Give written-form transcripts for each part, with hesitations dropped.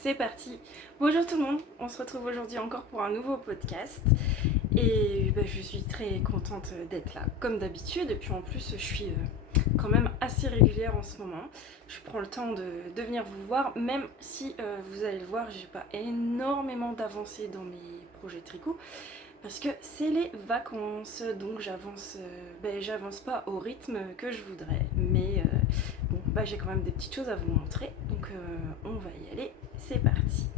C'est parti. Bonjour tout le monde, on se retrouve aujourd'hui encore pour un nouveau podcast et je suis très contente d'être là comme d'habitude et puis en plus je suis quand même assez régulière en ce moment. Je prends le temps de venir vous voir même si vous allez le voir, j'ai pas énormément d'avancées dans mes projets tricot parce que c'est les vacances donc j'avance pas au rythme que je voudrais mais j'ai quand même des petites choses à vous montrer donc on va y aller. C'est parti.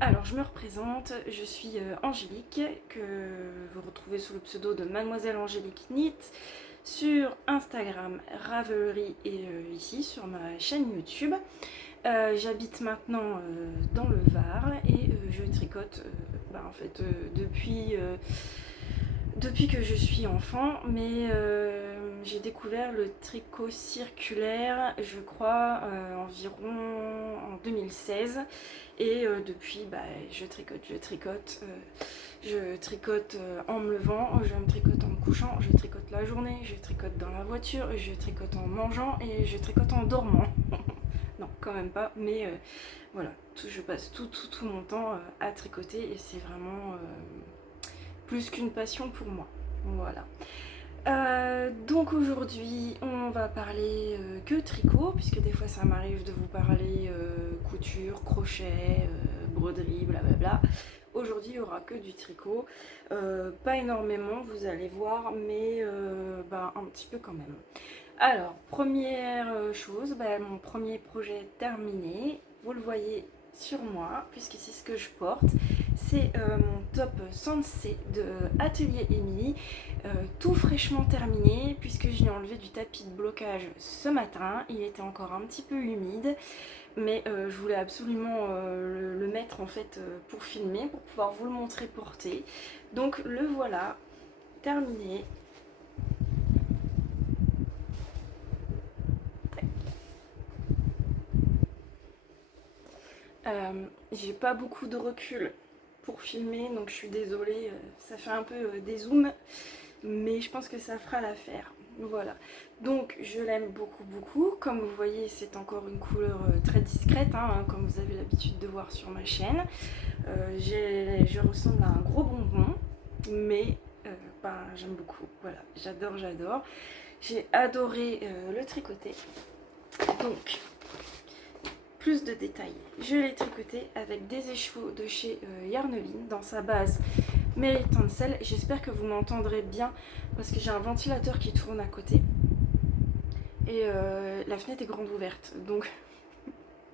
Alors je me représente, je suis Angélique, que vous retrouvez sous le pseudo de Mademoiselle Angélique Knit, sur Instagram Ravelry et ici sur ma chaîne YouTube. J'habite maintenant dans le Var et je tricote depuis que je suis enfant, mais j'ai découvert le tricot circulaire, je crois, environ en 2016. Et depuis, je tricote en me levant, je me tricote en me couchant, je tricote la journée, je tricote dans la voiture, je tricote en mangeant et je tricote en dormant. Non, quand même pas, mais voilà, je passe tout mon temps à tricoter et c'est vraiment plus qu'une passion pour moi. Voilà. Donc aujourd'hui on va parler que tricot, puisque des fois ça m'arrive de vous parler couture, crochet, broderie, blablabla. Aujourd'hui il n'y aura que du tricot, pas énormément vous allez voir, mais un petit peu quand même. Alors première chose, mon premier projet terminé, vous le voyez sur moi, puisque c'est ce que je porte. C'est mon top Sensei de Atelier Émilie, tout fraîchement terminé, puisque je l'ai enlevé du tapis de blocage ce matin. Il était encore un petit peu humide, mais je voulais absolument le mettre en fait pour filmer, pour pouvoir vous le montrer porté. Donc le voilà, terminé. J'ai pas beaucoup de recul pour filmer, donc je suis désolée, ça fait un peu des zooms, mais je pense que ça fera l'affaire. Voilà, donc je l'aime beaucoup, comme vous voyez c'est encore une couleur très discrète, comme vous avez l'habitude de voir sur ma chaîne. Je ressemble à un gros bonbon, mais j'aime beaucoup, voilà, j'adore. J'ai adoré le tricoter, donc plus de détails. Je l'ai tricoté avec des écheveaux de chez Yarneline dans sa base Mary Tencel. J'espère que vous m'entendrez bien parce que j'ai un ventilateur qui tourne à côté et la fenêtre est grande ouverte, donc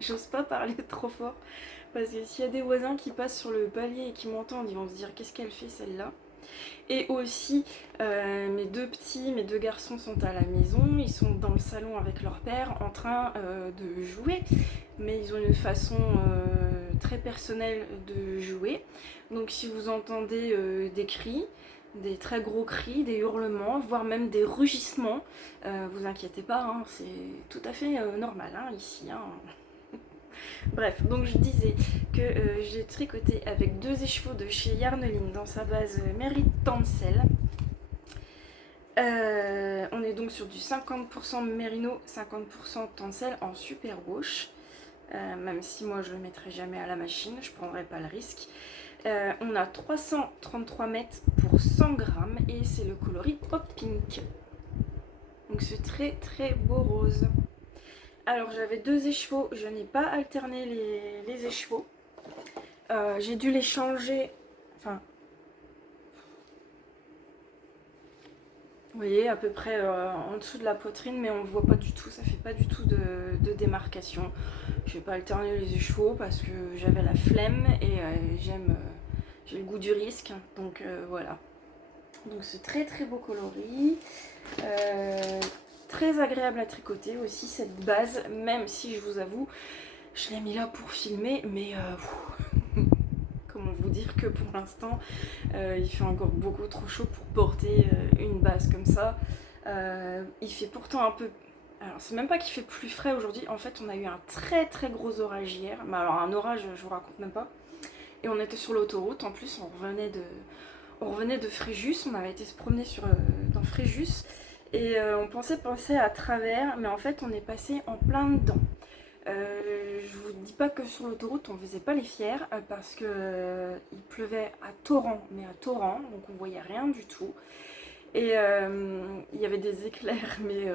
j'ose pas parler trop fort parce que s'il y a des voisins qui passent sur le palier et qui m'entendent, ils vont se dire qu'est-ce qu'elle fait celle-là. Et aussi mes deux garçons sont à la maison, ils sont dans le salon avec leur père en train de jouer, mais ils ont une façon très personnelle de jouer. Donc si vous entendez des cris, des très gros cris, des hurlements, voire même des rugissements, vous inquiétez pas, c'est tout à fait normal ici. Bref, donc je disais que j'ai tricoté avec deux écheveaux de chez Yarneline dans sa base Mary Tencel. On est donc sur du 50% Merino, 50% Tencel en super wash. Même si moi je ne le mettrai jamais à la machine, je ne prendrai pas le risque. On a 333 mètres pour 100 grammes et c'est le coloris Pop Pink. Donc c'est très beau rose. Alors j'avais deux écheveaux, je n'ai pas alterné les écheveaux. J'ai dû les changer, vous voyez, à peu près en dessous de la poitrine, mais on ne voit pas du tout, ça fait pas du tout de démarcation. Je n'ai pas alterné les écheveaux parce que j'avais la flemme et j'ai le goût du risque, donc voilà. Donc c'est très beau coloris. Très agréable à tricoter aussi cette base, même si je vous avoue, je l'ai mis là pour filmer, mais comment vous dire que pour l'instant, il fait encore beaucoup trop chaud pour porter une base comme ça. Il fait pourtant un peu... Alors c'est même pas qu'il fait plus frais aujourd'hui, en fait on a eu un très très gros orage hier. Mais alors un orage, je vous raconte même pas. Et on était sur l'autoroute, en plus on revenait de Fréjus, on avait été se promener dans Fréjus. Et on pensait passer à travers, mais en fait on est passé en plein dedans. Je vous dis pas que sur l'autoroute on faisait pas les fiers parce que il pleuvait à torrent, mais à torrent, donc on voyait rien du tout. Et il y avait des éclairs, mais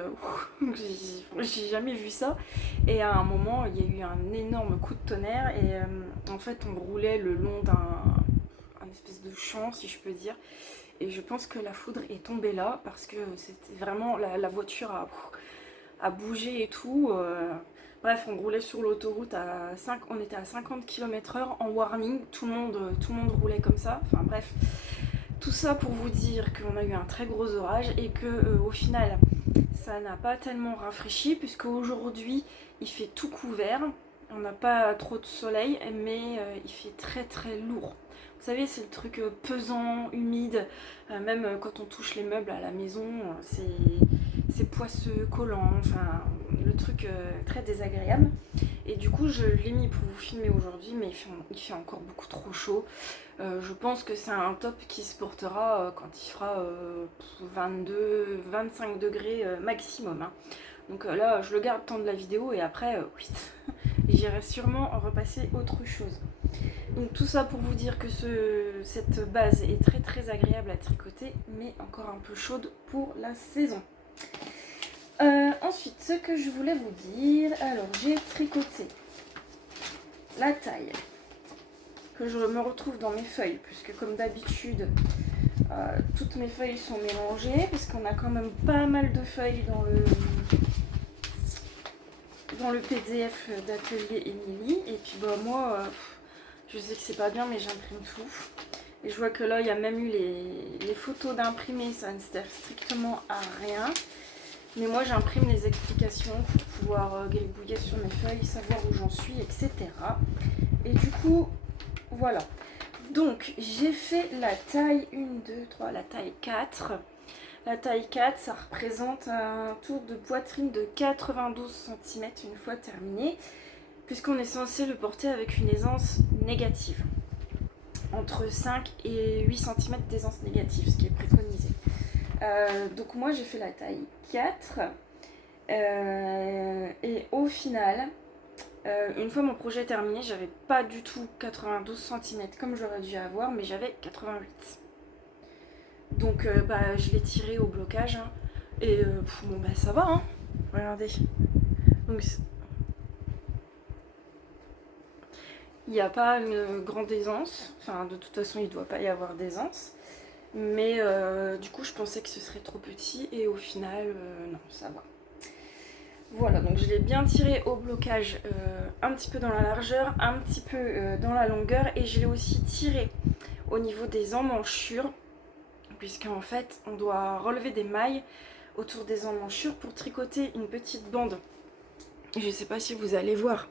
j'ai jamais vu ça. Et à un moment, il y a eu un énorme coup de tonnerre. Et en fait, on roulait le long un espèce de champ, si je peux dire. Et je pense que la foudre est tombée là parce que c'était vraiment la voiture a bougé et tout. Bref, on roulait sur l'autoroute on était à 50 km/h en warning. Tout le monde roulait comme ça. Enfin bref. Tout ça pour vous dire qu'on a eu un très gros orage et que au final ça n'a pas tellement rafraîchi puisque aujourd'hui il fait tout couvert, on n'a pas trop de soleil mais il fait très très lourd. Vous savez, c'est le truc pesant, humide, même quand on touche les meubles à la maison, c'est poisseux, collant, enfin le truc très désagréable. Et du coup je l'ai mis pour vous filmer aujourd'hui mais il fait encore beaucoup trop chaud. Je pense que c'est un top qui se portera quand il fera 22-25 degrés maximum. Hein. Donc là, je le garde le temps de la vidéo et après, oui, j'irai sûrement en repasser autre chose. Donc tout ça pour vous dire que cette base est très très agréable à tricoter, mais encore un peu chaude pour la saison. Ensuite, ce que je voulais vous dire, alors j'ai tricoté la taille que je me retrouve dans mes feuilles, puisque comme d'habitude, toutes mes feuilles sont mélangées, parce qu'on a quand même pas mal de feuilles dans le PDF d'Atelier Émilie. Et puis bah moi, je sais que c'est pas bien, mais j'imprime tout. Et je vois que là, il y a même eu les photos d'imprimés, ça ne sert strictement à rien. Mais moi, j'imprime les explications pour pouvoir gribouiller sur mes feuilles, savoir où j'en suis, etc. Et du coup, voilà. Donc, j'ai fait la taille 1, 2, 3, la taille 4. La taille 4, ça représente un tour de poitrine de 92 cm une fois terminé, puisqu'on est censé le porter avec une aisance négative. Entre 5 et 8 cm d'aisance négative, ce qui est préconisé. Donc moi, j'ai fait la taille 4. Et au final... une fois mon projet terminé, j'avais pas du tout 92 cm comme j'aurais dû avoir, mais j'avais 88. Donc je l'ai tiré au blocage. Hein, et bon bah ça va, hein. Regardez. Donc il n'y a pas une grande aisance. Enfin, de toute façon, il ne doit pas y avoir d'aisance. Mais du coup, je pensais que ce serait trop petit. Et au final, non, ça va. Voilà, donc je l'ai bien tiré au blocage, un petit peu dans la largeur, un petit peu dans la longueur, et je l'ai aussi tiré au niveau des emmanchures, puisqu'en fait on doit relever des mailles autour des emmanchures pour tricoter une petite bande. Je ne sais pas si vous allez voir.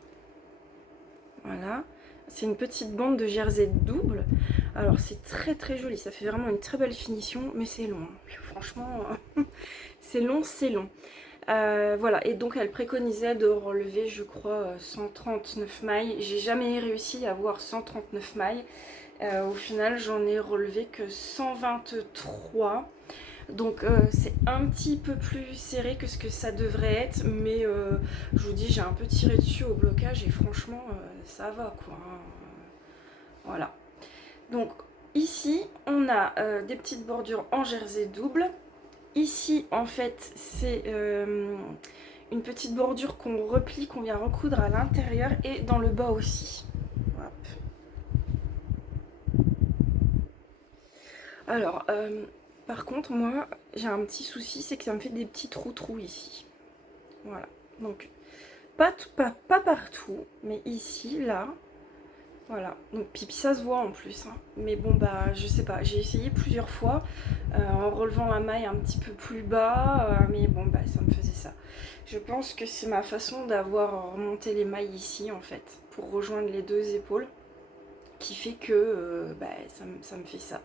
Voilà, c'est une petite bande de jersey double. Alors c'est très très joli, ça fait vraiment une très belle finition, mais c'est long. Franchement, c'est long, c'est long. Voilà, et donc elle préconisait de relever, je crois, 139 mailles. J'ai jamais réussi à avoir 139 mailles. Au final, j'en ai relevé que 123. Donc c'est un petit peu plus serré que ce que ça devrait être. Mais je vous dis, j'ai un peu tiré dessus au blocage et franchement, ça va quoi. Voilà. Donc ici, on a des petites bordures en jersey double. Ici, en fait, c'est une petite bordure qu'on replie, qu'on vient recoudre à l'intérieur et dans le bas aussi. Hop. Alors, par contre, moi, j'ai un petit souci, c'est que ça me fait des petits trous ici. Voilà. Donc, pas partout, mais ici, là. Voilà, donc puis ça se voit en plus, hein. Mais bon bah je sais pas, j'ai essayé plusieurs fois en relevant la maille un petit peu plus bas, mais bon bah ça me faisait ça. Je pense que c'est ma façon d'avoir remonté les mailles ici en fait, pour rejoindre les deux épaules, qui fait que ça me fait ça.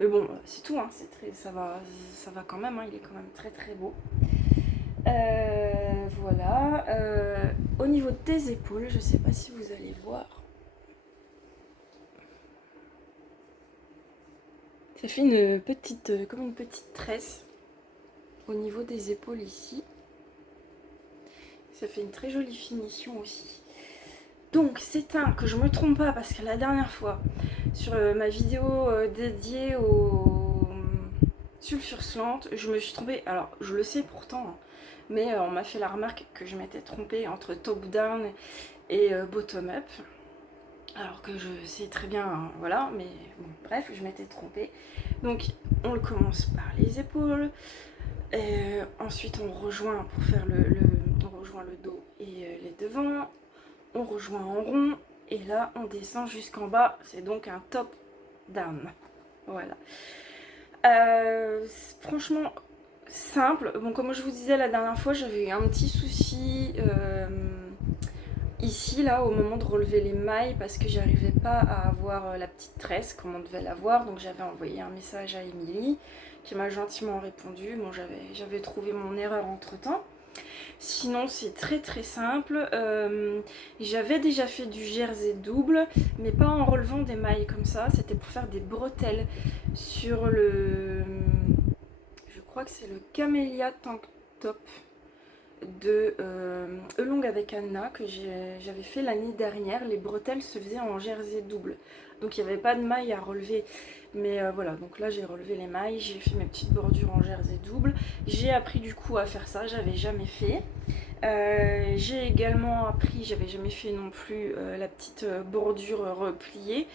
Mais bon, c'est tout, hein, ça va quand même, hein, il est quand même très très beau. Voilà. Au niveau des épaules, je sais pas si vous allez voir. Ça fait une petite, comme une petite tresse au niveau des épaules ici. Ça fait une très jolie finition aussi. Donc c'est un que je me trompe pas parce que la dernière fois sur ma vidéo dédiée au sulfure slant, je me suis trompée. Alors je le sais pourtant, hein, mais on m'a fait la remarque que je m'étais trompée entre top down et bottom up. Alors que je sais très bien, hein, voilà, mais bon, bref, je m'étais trompée. Donc on le commence par les épaules, ensuite on rejoint pour faire on rejoint le dos et les devants, on rejoint en rond, et là on descend jusqu'en bas, c'est donc un top down. Voilà. Franchement, simple. Bon, comme je vous disais la dernière fois, j'avais eu un petit souci ici, là, au moment de relever les mailles, parce que j'arrivais pas à avoir la petite tresse comme on devait l'avoir. Donc j'avais envoyé un message à Émilie, qui m'a gentiment répondu. Bon, j'avais trouvé mon erreur entre-temps. Sinon, c'est très très simple. J'avais déjà fait du jersey double, mais pas en relevant des mailles comme ça. C'était pour faire des bretelles sur le... Je crois que c'est le Camellia Tank Top de Elong avec Anna que j'avais fait l'année dernière. Les bretelles se faisaient en jersey double, donc il n'y avait pas de mailles à relever, mais voilà, donc là j'ai relevé les mailles, j'ai fait mes petites bordures en jersey double. J'ai appris du coup à faire ça, j'avais jamais fait. J'ai également appris, j'avais jamais fait non plus la petite bordure repliée.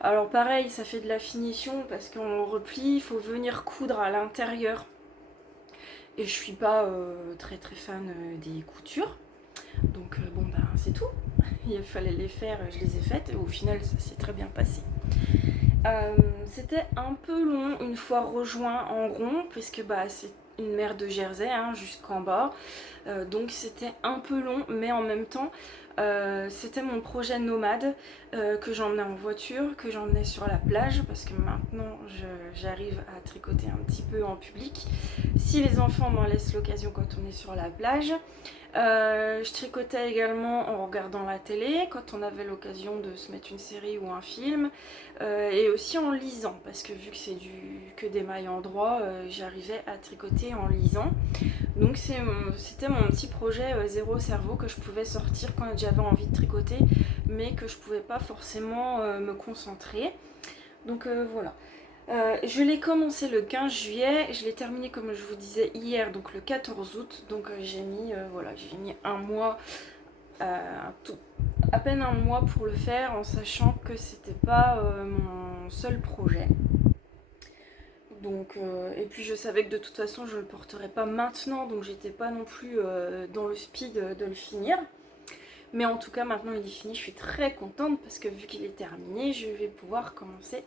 Alors pareil, ça fait de la finition parce qu'on replie, il faut venir coudre à l'intérieur. Et je suis pas très très fan des coutures. Donc bon ben c'est tout. Il fallait les faire, je les ai faites et au final ça s'est très bien passé. C'était un peu long une fois rejoint en rond, puisque bah, c'est une mer de jersey hein, jusqu'en bas. Donc c'était un peu long, mais en même temps c'était mon projet nomade que j'emmenais en voiture, que j'emmenais sur la plage, parce que maintenant j'arrive à tricoter un petit peu en public. Si les enfants m'en laissent l'occasion quand on est sur la plage. Je tricotais également en regardant la télé, quand on avait l'occasion de se mettre une série ou un film, et aussi en lisant, parce que vu que c'est que des mailles en droit, j'arrivais à tricoter en lisant. Donc c'était mon petit projet zéro cerveau que je pouvais sortir quand j'avais envie de tricoter, mais que je pouvais pas forcément me concentrer. Donc voilà. Je l'ai commencé le 15 juillet, je l'ai terminé comme je vous disais hier, donc le 14 août. Donc j'ai mis un mois, à peine un mois pour le faire, en sachant que c'était pas mon seul projet. Donc, et puis je savais que de toute façon je ne le porterais pas maintenant, donc j'étais pas non plus dans le speed de le finir. Mais en tout cas maintenant il est fini, je suis très contente parce que vu qu'il est terminé, je vais pouvoir commencer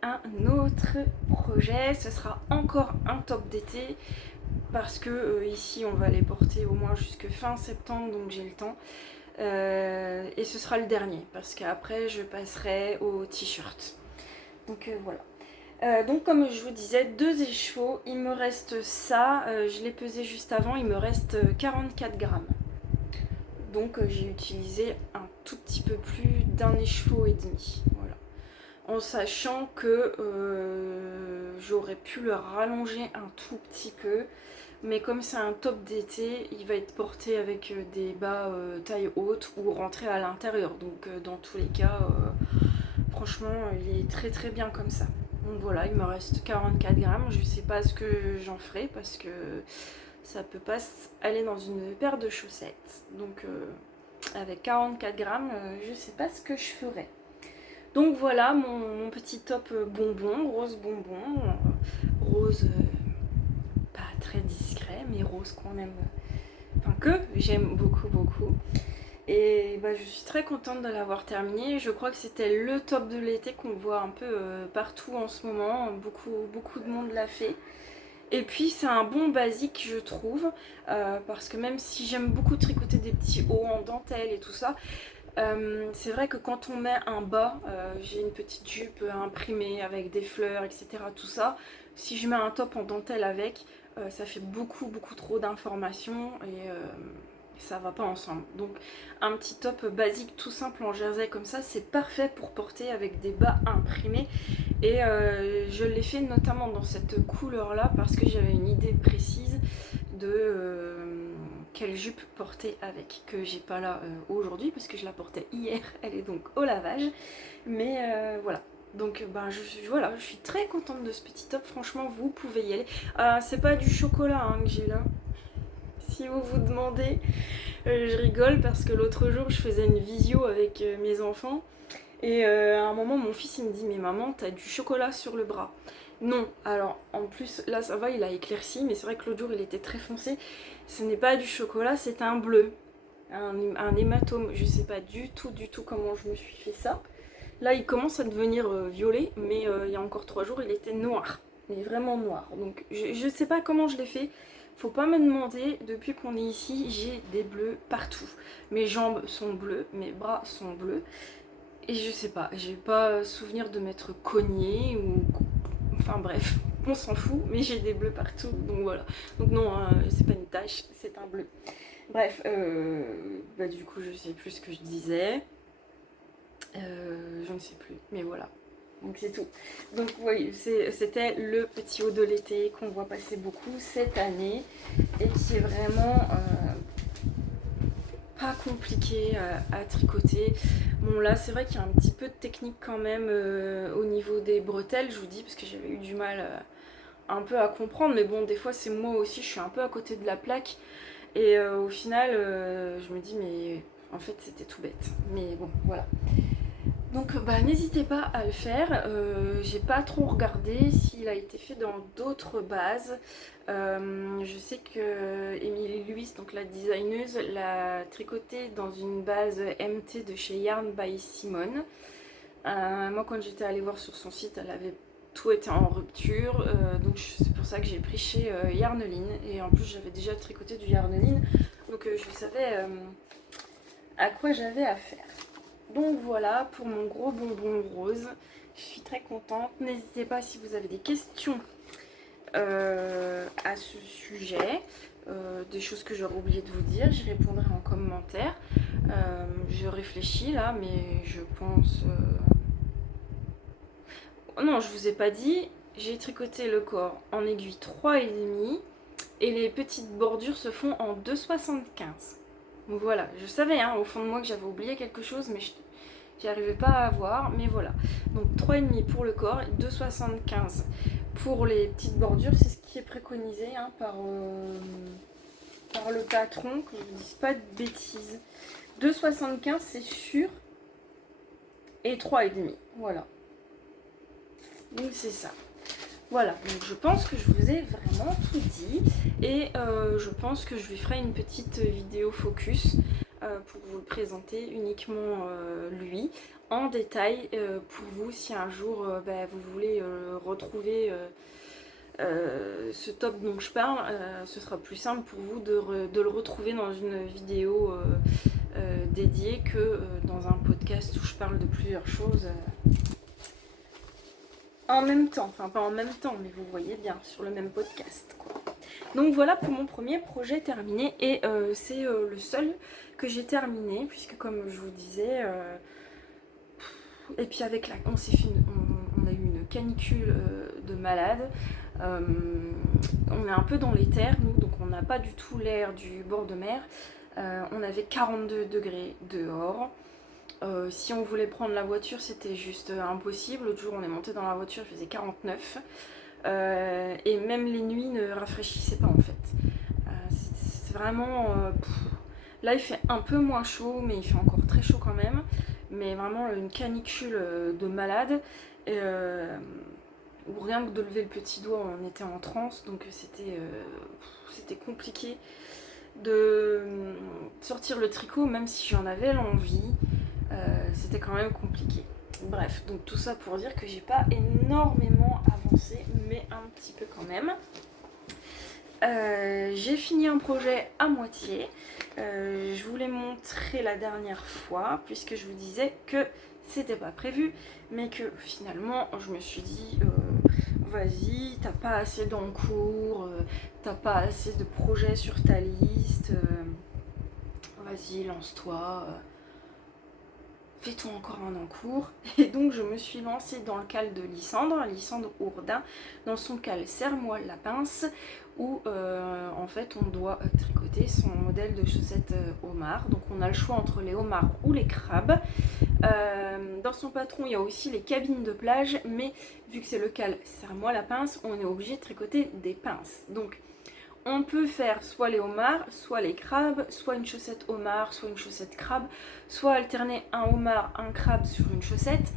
un autre projet. Ce sera encore un top d'été parce que ici on va les porter au moins jusque fin septembre, donc j'ai le temps. Et ce sera le dernier parce qu'après je passerai au t-shirt. Donc voilà. Donc comme je vous disais, 2 écheveaux, il me reste ça, je l'ai pesé juste avant, il me reste 44 grammes. Donc j'ai utilisé un tout petit peu plus d'un écheveau et demi. Voilà. En sachant que j'aurais pu le rallonger un tout petit peu, mais comme c'est un top d'été, il va être porté avec des bas taille haute ou rentré à l'intérieur. Donc dans tous les cas, franchement, il est très très bien comme ça. Donc voilà, il me reste 44 grammes. Je sais pas ce que j'en ferai parce que ça peut pas aller dans une paire de chaussettes. Donc avec 44 grammes, je sais pas ce que je ferai. Donc voilà mon petit top bonbon, rose bonbon, rose pas très discret, mais rose qu'on aime, enfin que j'aime beaucoup beaucoup. Et bah, je suis très contente de l'avoir terminé. Je crois que c'était le top de l'été qu'on voit un peu partout en ce moment. Beaucoup de monde l'a fait. Et puis c'est un bon basique je trouve, parce que même si j'aime beaucoup tricoter des petits hauts en dentelle et tout ça, C'est vrai que quand on met un bas, j'ai une petite jupe imprimée avec des fleurs, etc. Tout ça. Si je mets un top en dentelle avec, ça fait beaucoup trop d'informations et ça va pas ensemble. Donc un petit top basique tout simple en jersey comme ça, c'est parfait pour porter avec des bas imprimés. Et je l'ai fait notamment dans cette couleur là parce que j'avais une idée précise de quelle jupe porter avec, que j'ai pas là aujourd'hui parce que je la portais hier, elle est donc au lavage, mais voilà. Donc ben, voilà, je suis très contente de ce petit top, franchement vous pouvez y aller. C'est pas du chocolat hein, que j'ai là, si vous vous demandez. Je rigole parce que l'autre jour je faisais une visio avec mes enfants et à un moment mon fils il me dit mais maman t'as du chocolat sur le bras. Non, alors en plus là ça va, il a éclairci, mais c'est vrai que l'autre jour il était très foncé. Ce n'est pas du chocolat, c'est un bleu, un hématome. Je sais pas du tout comment je me suis fait ça. Là il commence à devenir violet, mais il y a encore 3 jours il était noir, mais vraiment noir. Donc je sais pas comment je l'ai fait. Faut pas me demander, depuis qu'on est ici, j'ai des bleus partout. Mes jambes sont bleues, mes bras sont bleus. Et je sais pas, j'ai pas souvenir de m'être cognée ou. Enfin bref, on s'en fout, mais j'ai des bleus partout, donc voilà. Donc non, hein, c'est pas une tache, c'est un bleu. Bref, bah du coup je sais plus ce que je disais. Je ne sais plus, mais voilà. Donc c'est tout. Donc oui, c'était le petit haut de l'été qu'on voit passer beaucoup cette année et qui est vraiment pas compliqué à tricoter. Bon là c'est vrai qu'il y a un petit peu de technique quand même au niveau des bretelles, je vous dis, parce que j'avais eu du mal un peu à comprendre, mais bon des fois c'est moi aussi, je suis un peu à côté de la plaque et au final je me dis mais en fait c'était tout bête, mais bon voilà. Donc bah n'hésitez pas à le faire. J'ai pas trop regardé s'il a été fait dans d'autres bases. Je sais que Émilie Louis, donc la designeuse, l'a tricoté dans une base MT de chez Yarn by Simone. Moi quand j'étais allée voir sur son site, elle avait tout été en rupture, donc c'est pour ça que j'ai pris chez Yarneline, et en plus j'avais déjà tricoté du Yarneline, donc je savais à quoi j'avais affaire. Donc voilà pour mon gros bonbon rose. Je suis très contente. N'hésitez pas si vous avez des questions à ce sujet, des choses que j'aurais oublié de vous dire, j'y répondrai en commentaire. Je réfléchis là, mais je pense... Oh non, je vous ai pas dit, j'ai tricoté le corps en aiguille 3,5 et les petites bordures se font en 2,75. Donc voilà, je savais hein, au fond de moi que j'avais oublié quelque chose, mais j'y arrivais pas à voir, mais voilà. Donc 3,5 pour le corps, 2,75 pour les petites bordures, c'est ce qui est préconisé hein, par le patron, que je ne dise pas de bêtises. 2,75 c'est sûr, et 3,5, voilà. Donc c'est ça. Voilà, donc je pense que je vous ai vraiment tout dit et je pense que je lui ferai une petite vidéo focus pour vous le présenter uniquement lui en détail pour vous si un jour vous voulez retrouver ce top dont je parle, ce sera plus simple pour vous de le retrouver dans une vidéo dédiée que dans un podcast où je parle de plusieurs choses. En même temps, enfin pas en même temps, mais vous voyez bien, sur le même podcast quoi. Donc voilà pour mon premier projet terminé et c'est le seul que j'ai terminé puisque comme je vous disais, et puis avec on a eu une canicule de malade, on est un peu dans les terres nous, donc on n'a pas du tout l'air du bord de mer, on avait 42 degrés dehors. Si on voulait prendre la voiture, c'était juste impossible. L'autre jour, on est monté dans la voiture, il faisait 49. Et même les nuits ne rafraîchissaient pas en fait. C'est vraiment... Là, il fait un peu moins chaud, mais il fait encore très chaud quand même. Mais vraiment une canicule de malade. Où rien que de lever le petit doigt, on était en transe. Donc c'était compliqué de sortir le tricot, même si j'en avais l'envie. C'était quand même compliqué. Bref, donc tout ça pour dire que j'ai pas énormément avancé, mais un petit peu quand même. J'ai fini un projet à moitié. Je vous l'ai montré la dernière fois puisque je vous disais que c'était pas prévu, mais que finalement je me suis dit vas-y, t'as pas assez d'encours, t'as pas assez de projets sur ta liste, vas-y, lance-toi. Fais-toi encore un encours. Et donc je me suis lancée dans le cal de Lysandre Ourdin, dans son cal Serre-moi la pince, où en fait on doit tricoter son modèle de chaussettes homard. Donc on a le choix entre les homards ou les crabes. Dans son patron il y a aussi les cabines de plage, mais vu que c'est le cal Serre-moi la pince, on est obligé de tricoter des pinces. Donc on peut faire soit les homards, soit les crabes, soit une chaussette homard, soit une chaussette crabe, soit alterner un homard, un crabe sur une chaussette.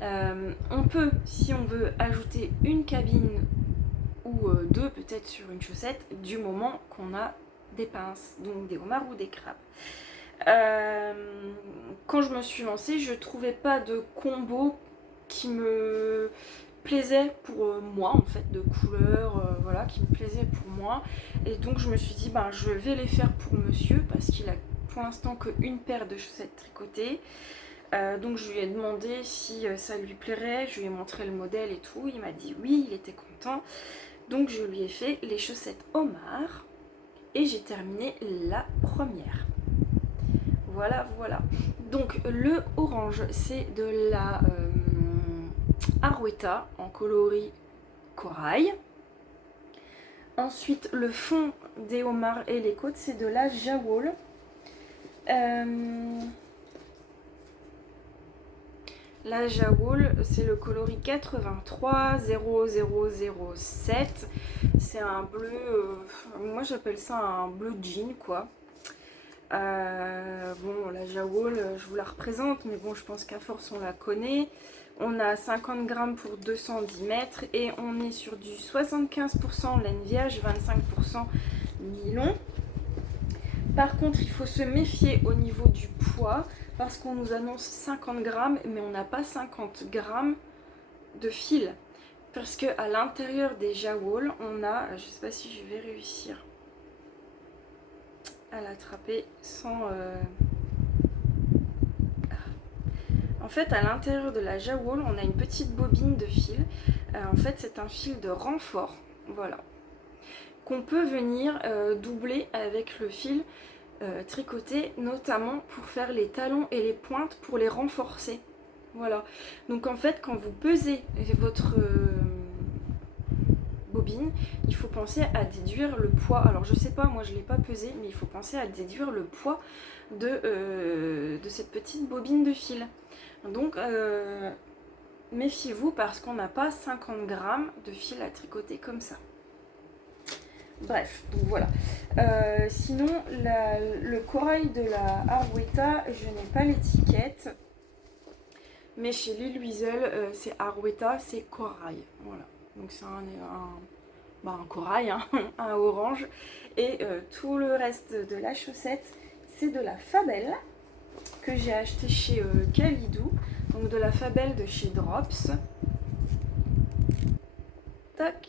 On peut, si on veut, ajouter une cabine ou deux peut-être sur une chaussette, du moment qu'on a des pinces, donc des homards ou des crabes. Quand je me suis lancée, je trouvais pas de combo qui me plaisait pour moi en fait, de couleurs, voilà, qui me plaisait pour moi, et donc je me suis dit ben je vais les faire pour monsieur parce qu'il a pour l'instant qu'une paire de chaussettes tricotées. Donc je lui ai demandé si ça lui plairait, je lui ai montré le modèle et tout, il m'a dit oui, il était content, donc je lui ai fait les chaussettes homard et j'ai terminé la première. Voilà, voilà. Donc le orange, c'est de la Arwetta en coloris corail. Ensuite, le fond des homards et les côtes, c'est de la Jawol. La Jawol, c'est le coloris 83 0007. C'est un bleu, moi j'appelle ça un bleu jean quoi. Bon, la Jawol, je vous la représente, mais bon, je pense qu'à force on la connaît. On a 50 grammes pour 210 mètres et on est sur du 75% laine vierge, 25% nylon. Par contre, il faut se méfier au niveau du poids parce qu'on nous annonce 50 grammes, mais on n'a pas 50 grammes de fil. Parce qu'à l'intérieur des Jawol, on a, je ne sais pas si je vais réussir à l'attraper sans... En fait, à l'intérieur de la Jawol, on a une petite bobine de fil. En fait, c'est un fil de renfort, voilà, qu'on peut venir doubler avec le fil tricoté, notamment pour faire les talons et les pointes, pour les renforcer. Voilà. Donc en fait, quand vous pesez votre bobine, il faut penser à déduire le poids. Alors je sais pas, moi je l'ai pas pesé, mais il faut penser à déduire le poids de cette petite bobine de fil. Donc méfiez-vous parce qu'on n'a pas 50 grammes de fil à tricoter comme ça. Bref, donc voilà. Sinon, le corail de la Arwetta, je n'ai pas l'étiquette. Mais chez Lille Wiesel, c'est Arwetta, c'est corail. Voilà. Donc c'est un corail, hein, un orange. Et tout le reste de la chaussette, c'est de la Fabel que j'ai acheté chez Kalidou. Donc de la Fabel de chez Drops. Tac.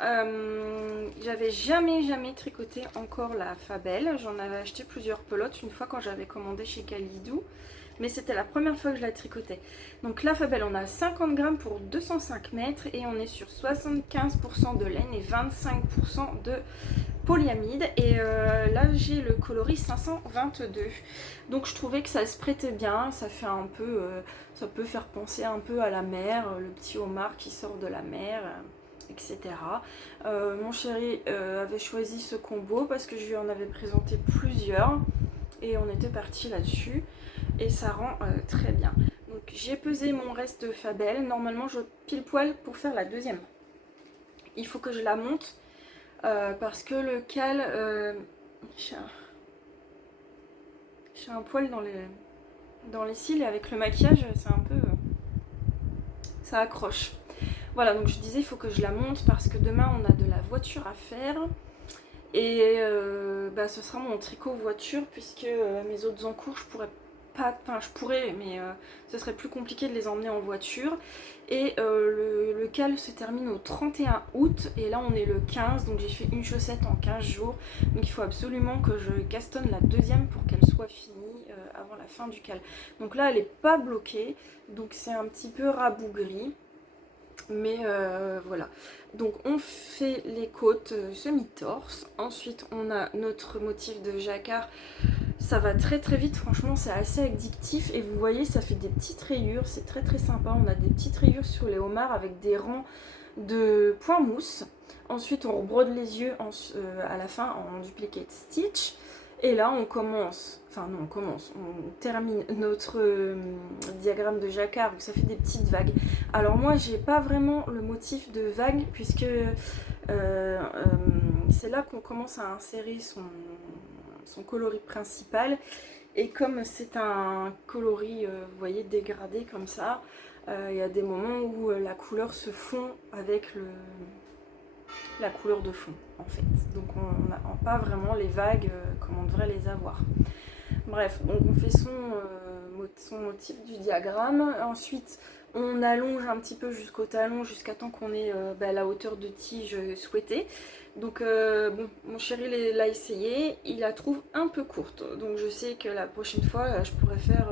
J'avais jamais tricoté encore la Fabel. J'en avais acheté plusieurs pelotes une fois quand j'avais commandé chez Kalidou, mais c'était la première fois que je la tricotais. Donc la Fabel, on a 50 grammes pour 205 mètres et on est sur 75% de laine et 25% de polyamide. Et là j'ai le coloris 522. Donc je trouvais que ça se prêtait bien. Ça fait un peu, ça peut faire penser un peu à la mer, le petit homard qui sort de la mer, etc. Mon chéri avait choisi ce combo parce que je lui en avais présenté plusieurs et on était parti là-dessus et ça rend très bien. Donc j'ai pesé mon reste de Fabel. Normalement je pile poil pour faire la deuxième. Il faut que je la monte parce que le cal, j'ai un poil dans les cils et avec le maquillage c'est un peu... ça accroche. Voilà, donc je disais il faut que je la monte parce que demain on a de la voiture à faire. Et ce sera mon tricot voiture puisque mes autres encours je pourrais pas, enfin je pourrais, mais ce serait plus compliqué de les emmener en voiture. Et le cal se termine au 31 août et là on est le 15, donc j'ai fait une chaussette en 15 jours. Donc il faut absolument que je castonne la deuxième pour qu'elle soit finie avant la fin du cal. Donc là elle n'est pas bloquée, donc c'est un petit peu rabougri. Mais voilà, donc on fait les côtes semi-torse. Ensuite on a notre motif de jacquard. Ça va très très vite, franchement c'est assez addictif. Et vous voyez ça fait des petites rayures, c'est très très sympa. On a des petites rayures sur les homards avec des rangs de points mousse. Ensuite on rebrode les yeux à la fin en duplicate stitch. Et là on commence, enfin non on commence, on termine notre diagramme de jacquard où ça fait des petites vagues. Alors moi j'ai pas vraiment le motif de vague puisque c'est là qu'on commence à insérer son coloris principal. Et comme c'est un coloris, vous voyez, dégradé comme ça, il y a des moments où la couleur se fond avec la couleur de fond en fait. Donc on n'a pas vraiment les vagues comme on devrait les avoir. Bref, donc on fait son motif du diagramme. Ensuite on allonge un petit peu jusqu'au talon jusqu'à temps qu'on ait la hauteur de tige souhaitée. Donc bon, mon chéri l'a essayé, il la trouve un peu courte. Donc je sais que la prochaine fois je pourrais faire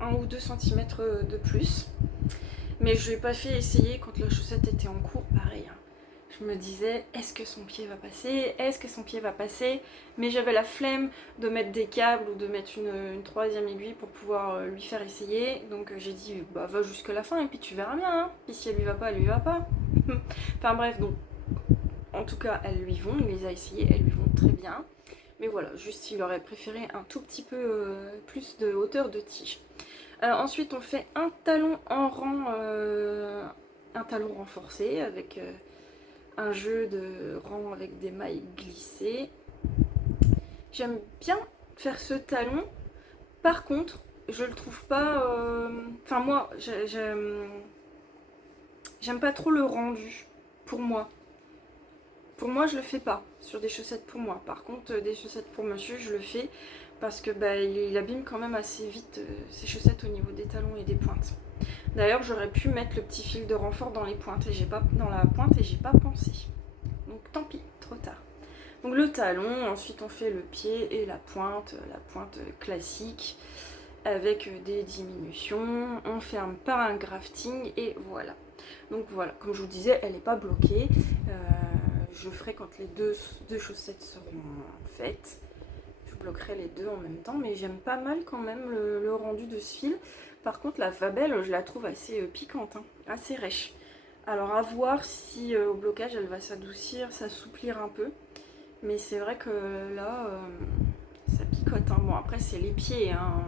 1 ou 2 cm de plus. Mais je ne l'ai pas fait essayer quand la chaussette était en cours, pareil. Je me disais, est-ce que son pied va passer? Est-ce que son pied va passer? Mais j'avais la flemme de mettre des câbles ou de mettre une troisième aiguille pour pouvoir lui faire essayer. Donc j'ai dit, bah va jusqu'à la fin et puis tu verras bien. Hein. Puis si elle lui va pas, elle lui va pas. Enfin bref, donc en tout cas, elles lui vont, il les a essayées, elles lui vont très bien. Mais voilà, juste il aurait préféré un tout petit peu plus de hauteur de tige. Ensuite, on fait un talon en rang, un talon renforcé avec un jeu de rang avec des mailles glissées. J'aime bien faire ce talon. Par contre, je le trouve pas... Enfin, moi, j'aime pas trop le rendu pour moi. Pour moi, je le fais pas sur des chaussettes pour moi. Par contre, des chaussettes pour monsieur, je le fais parce que il abîme quand même assez vite ses chaussettes au niveau des talons et des pointes. D'ailleurs, j'aurais pu mettre le petit fil de renfort dans les pointes et dans la pointe et j'ai pas pensé. Donc tant pis, trop tard. Donc le talon, ensuite on fait le pied et la pointe classique avec des diminutions. On ferme par un grafting et voilà. Donc voilà, comme je vous disais, elle n'est pas bloquée. Je ferai quand les deux chaussettes seront faites. Je bloquerai les deux en même temps, mais j'aime pas mal quand même le rendu de ce fil. Par contre, la Fabelle, je la trouve assez piquante, hein, assez rêche. Alors à voir si au blocage, elle va s'adoucir, s'assouplir un peu. Mais c'est vrai que là, ça picote. Hein. Bon, après, c'est les pieds. Hein.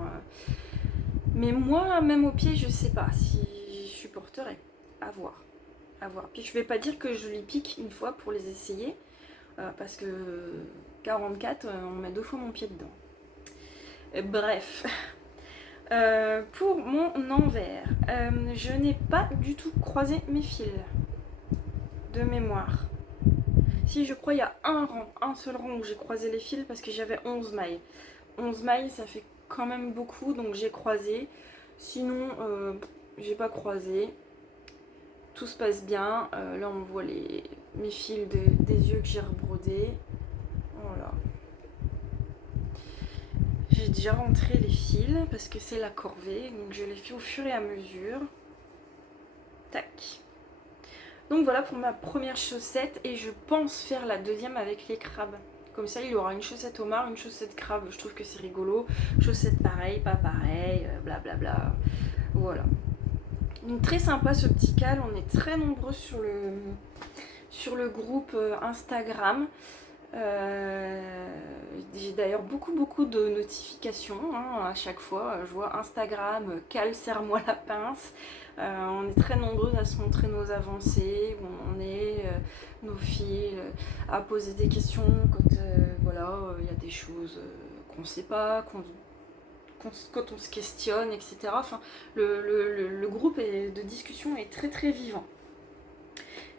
Mais moi, même aux pieds, je sais pas si je supporterais. À voir. À voir. Puis je vais pas dire que je les pique une fois pour les essayer. Parce que 44, on met 2 fois mon pied dedans. Bref. Pour mon envers, je n'ai pas du tout croisé mes fils de mémoire. Si, je crois il y a un seul rang où j'ai croisé les fils parce que j'avais 11 mailles. 11 mailles, ça fait quand même beaucoup, donc j'ai croisé. Sinon, j'ai pas croisé. Tout se passe bien. Là, on voit mes fils des yeux que j'ai rebrodés. Voilà. J'ai déjà rentré les fils parce que c'est la corvée, donc je les fais au fur et à mesure. Tac. Donc voilà pour ma première chaussette et je pense faire la deuxième avec les crabes. Comme ça, il aura une chaussette homard, une chaussette crabe. Je trouve que c'est rigolo. Chaussette pareil, pas pareil, blablabla. Voilà. Donc très sympa ce petit cal. On est très nombreux sur le groupe Instagram. J'ai d'ailleurs beaucoup de notifications hein, à chaque fois. Je vois Instagram, cal, serre-moi la pince. On est très nombreux à se montrer nos avancées, où on est, nos fils, à poser des questions quand voilà, il y a des choses qu'on ne sait pas, quand on se questionne, etc. Enfin, le groupe de discussion est très vivant.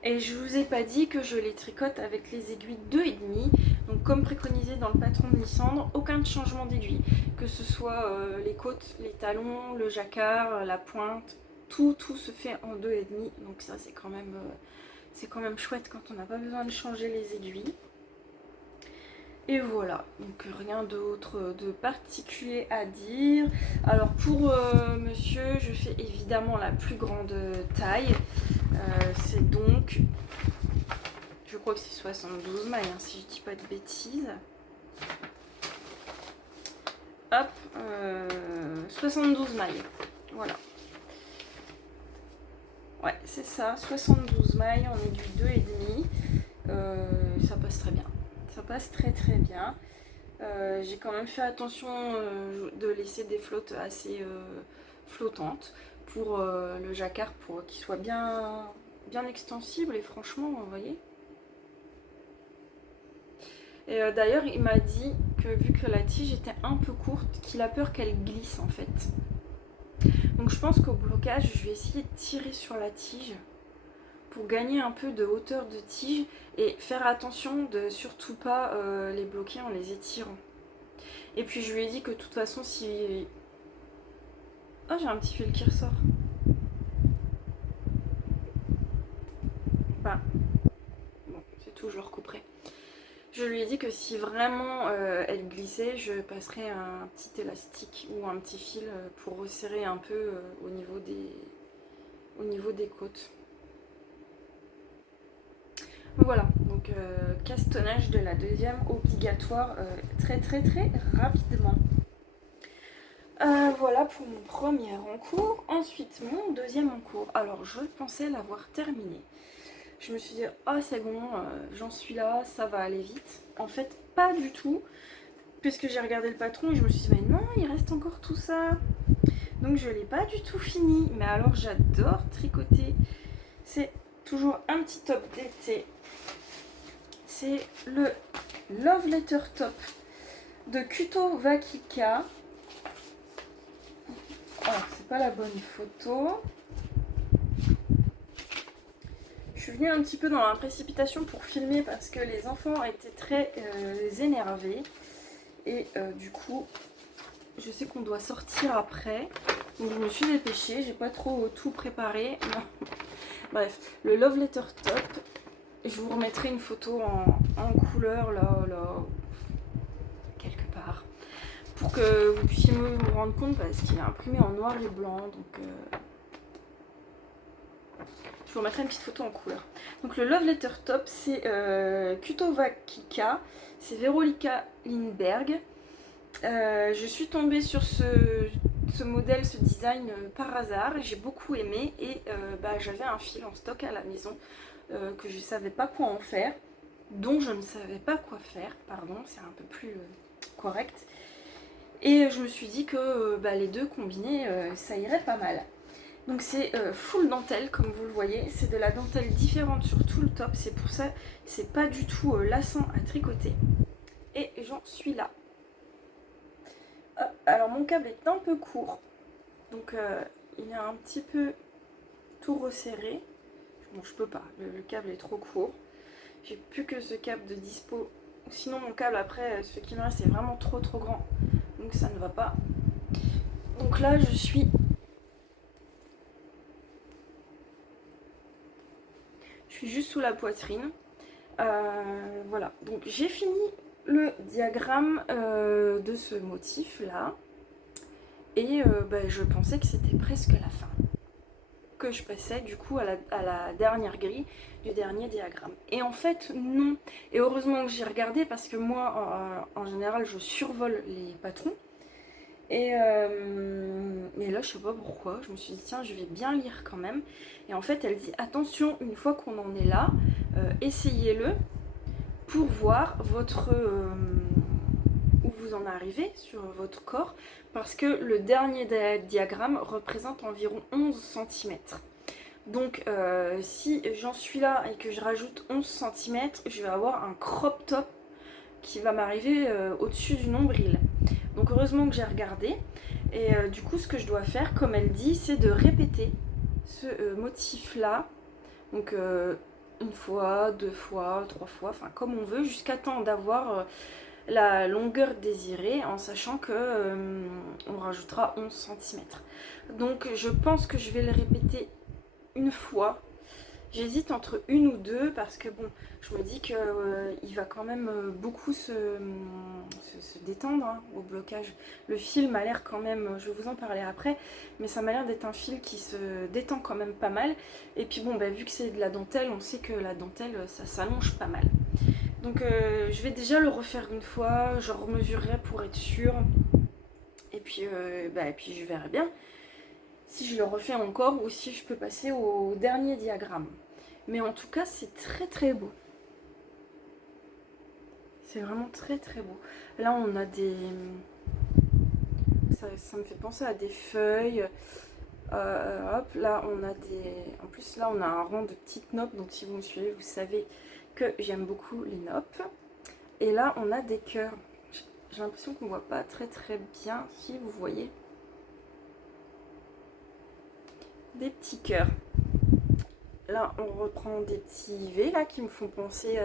Et je vous ai pas dit que je les tricote avec les aiguilles 2,5. Donc comme préconisé dans le patron de Lysandre, aucun changement d'aiguille, que ce soit les côtes, les talons, le jacquard, la pointe, tout se fait en 2,5. Donc ça c'est quand même chouette quand on n'a pas besoin de changer les aiguilles. Et voilà, donc rien d'autre de particulier à dire. Alors pour monsieur, je fais évidemment la plus grande taille. C'est donc, je crois que c'est 72 mailles, hein, si je dis pas de bêtises. Hop, 72 mailles, voilà. Ouais, c'est ça, 72 mailles en aiguille 2,5. Ça passe très bien. Ça passe très bien. J'ai quand même fait attention de laisser des flottes assez flottantes pour le jacquard, pour qu'il soit bien extensible. Et franchement, vous voyez. Et d'ailleurs, il m'a dit que vu que la tige était un peu courte, qu'il a peur qu'elle glisse en fait. Donc je pense qu'au blocage, je vais essayer de tirer sur la tige pour gagner un peu de hauteur de tige et faire attention de surtout pas les bloquer en les étirant. Et puis je lui ai dit que de toute façon si... Oh, j'ai un petit fil qui ressort. Enfin, bon, c'est tout, je le recouperai. Je lui ai dit que si vraiment elle glissait, je passerais un petit élastique ou un petit fil pour resserrer un peu au niveau des côtes. Voilà, donc castonnage de la deuxième obligatoire très rapidement. Voilà pour mon premier encours. Ensuite, mon deuxième encours. Alors, je pensais l'avoir terminé. Je me suis dit, ah c'est bon, j'en suis là, ça va aller vite. En fait, pas du tout, puisque j'ai regardé le patron et je me suis dit, mais non, il reste encore tout ça. Donc je l'ai pas du tout fini, mais alors j'adore tricoter. C'est toujours un petit top d'été. C'est le Love Letter Top de Kuto Vakika. Alors, c'est pas la bonne photo. Je suis venue un petit peu dans la précipitation pour filmer parce que les enfants étaient très énervés. Et du coup, je sais qu'on doit sortir après. Donc je me suis dépêchée, j'ai pas trop tout préparé. Bref, le Love Letter Top. Je vous remettrai une photo en couleur là, quelque part. Pour que vous puissiez vous rendre compte parce qu'il est imprimé en noir et blanc. Donc je vous remettrai une petite photo en couleur. Donc le Love Letter Top, c'est Kuto Vakika. C'est Verolika Lindberg. Je suis tombée sur ce modèle, ce design par hasard. J'ai beaucoup aimé et j'avais un fil en stock à la maison que je ne savais pas quoi en faire. Dont je ne savais pas quoi faire, pardon, c'est un peu plus correct. Et je me suis dit que les deux combinés, ça irait pas mal. Donc c'est full dentelle, comme vous le voyez. C'est de la dentelle différente sur tout le top. C'est pour ça, c'est pas du tout lassant à tricoter. Et j'en suis là. Hop, alors mon câble est un peu court. Donc il est un petit peu tout resserré. Bon, je peux pas, le câble est trop court. J'ai plus que ce câble de dispo. Sinon mon câble après, ce qui me reste est vraiment trop grand. Donc ça ne va pas. Donc là je suis juste sous la poitrine. Voilà, donc j'ai fini le diagramme de ce motif là. Et je pensais que c'était presque la fin. Que je passais du coup à la dernière grille du dernier diagramme. Et en fait non. Et heureusement que j'ai regardé parce que moi en général je survole les patrons. Et là je sais pas pourquoi, je me suis dit tiens je vais bien lire quand même. Et en fait elle dit attention, une fois qu'on en est là, essayez-le pour voir votre où vous en arrivez sur votre corps, parce que le dernier diagramme représente environ 11 cm. Donc si j'en suis là et que je rajoute 11 cm, je vais avoir un crop top qui va m'arriver au-dessus du nombril. Donc heureusement que j'ai regardé. Et du coup ce que je dois faire, comme elle dit, c'est de répéter ce motif là. Donc une fois, 2 fois, 3 fois, enfin comme on veut, jusqu'à temps d'avoir la longueur désirée, en sachant que on rajoutera 11 centimètres. Donc je pense que je vais le répéter une fois. J'hésite entre une ou deux parce que bon, je me dis que il va quand même beaucoup se détendre hein, au blocage. Le fil m'a l'air quand même, je vais vous en parler après, mais ça m'a l'air d'être un fil qui se détend quand même pas mal. Et puis bon, bah, vu que c'est de la dentelle, on sait que la dentelle ça s'allonge pas mal. Donc je vais déjà le refaire une fois, je remesurerai pour être sûre. Et puis je verrai bien si je le refais encore ou si je peux passer au dernier diagramme. Mais en tout cas, c'est très très beau. C'est vraiment très très beau. Là, on a des... Ça me fait penser à des feuilles. Hop, là, on a des... En plus, là, on a un rang de petites noppes. Donc, si vous me suivez, vous savez que j'aime beaucoup les noppes. Et là, on a des cœurs. J'ai l'impression qu'on ne voit pas très très bien. Si, vous voyez. Des petits cœurs. Là, on reprend des petits V là qui me font penser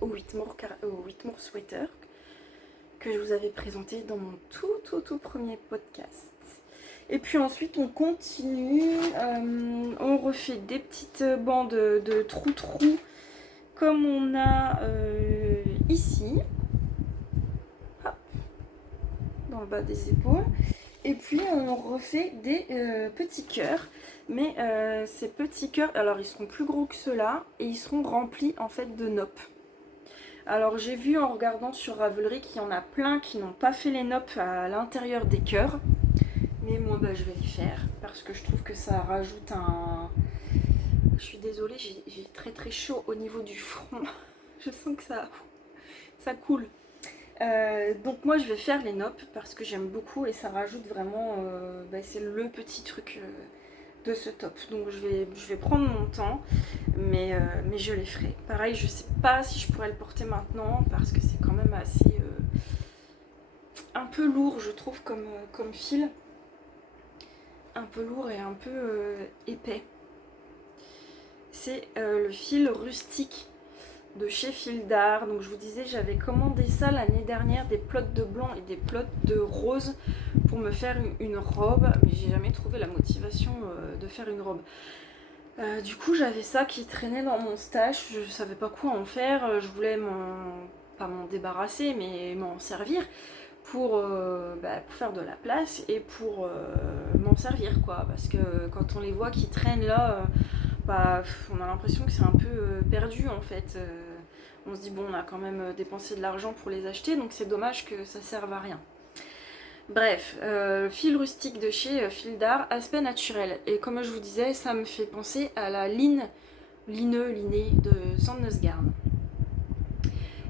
au Whitmore Sweater que je vous avais présenté dans mon tout premier podcast. Et puis ensuite, on continue. On refait des petites bandes de trous comme on a ici. Hop, dans le bas des épaules. Et puis on refait des petits cœurs, mais ces petits cœurs, alors ils seront plus gros que ceux-là et ils seront remplis en fait de noppes. Alors j'ai vu en regardant sur Ravelry qu'il y en a plein qui n'ont pas fait les noppes à l'intérieur des cœurs, mais moi bah, je vais les faire parce que je trouve que ça rajoute un... Je suis désolée, j'ai très très chaud au niveau du front, je sens que ça coule. Donc moi je vais faire les noppes parce que j'aime beaucoup et ça rajoute vraiment, c'est le petit truc de ce top. Donc je vais prendre mon temps, mais je les ferai. Pareil, je sais pas si je pourrais le porter maintenant parce que c'est quand même assez un peu lourd je trouve comme fil. Un peu lourd et un peu épais. C'est le fil rustique de chez Fil d'Art. Donc je vous disais, j'avais commandé ça l'année dernière, des plots de blanc et des plots de rose pour me faire une robe, mais j'ai jamais trouvé la motivation de faire une robe. Du coup j'avais ça qui traînait dans mon stash, je savais pas quoi en faire, je voulais pas m'en débarrasser mais m'en servir pour faire de la place et pour m'en servir quoi, parce que quand on les voit qui traînent là, on a l'impression que c'est un peu perdu en fait. On se dit bon, on a quand même dépensé de l'argent pour les acheter, donc c'est dommage que ça serve à rien. Bref, fil rustique de chez Fil d'Art, aspect naturel. Et comme je vous disais, ça me fait penser à la liné de Sandnesgarn.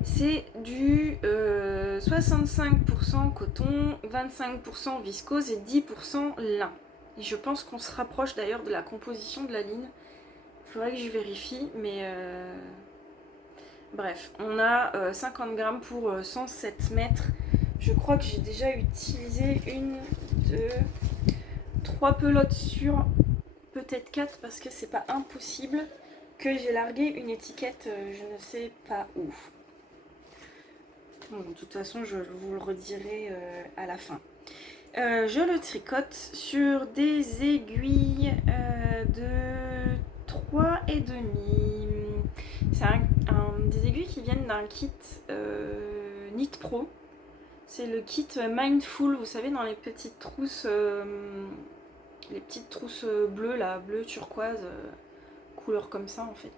C'est du 65% coton, 25% viscose et 10% lin. Et je pense qu'on se rapproche d'ailleurs de la composition de la ligne. Il faudrait que je vérifie, mais bref, on a 50 grammes pour 107 mètres. Je crois que j'ai déjà utilisé 1, 2, 3 pelotes sur peut-être 4 parce que c'est pas impossible que j'ai largué une étiquette, je ne sais pas où. Bon, de toute façon, je vous le redirai à la fin. Je le tricote sur des aiguilles de 3,5. C'est des aiguilles qui viennent d'un kit Knit Pro. C'est le kit Mindful, vous savez, dans les petites trousses bleues, là, bleu turquoise, couleur comme ça en fait.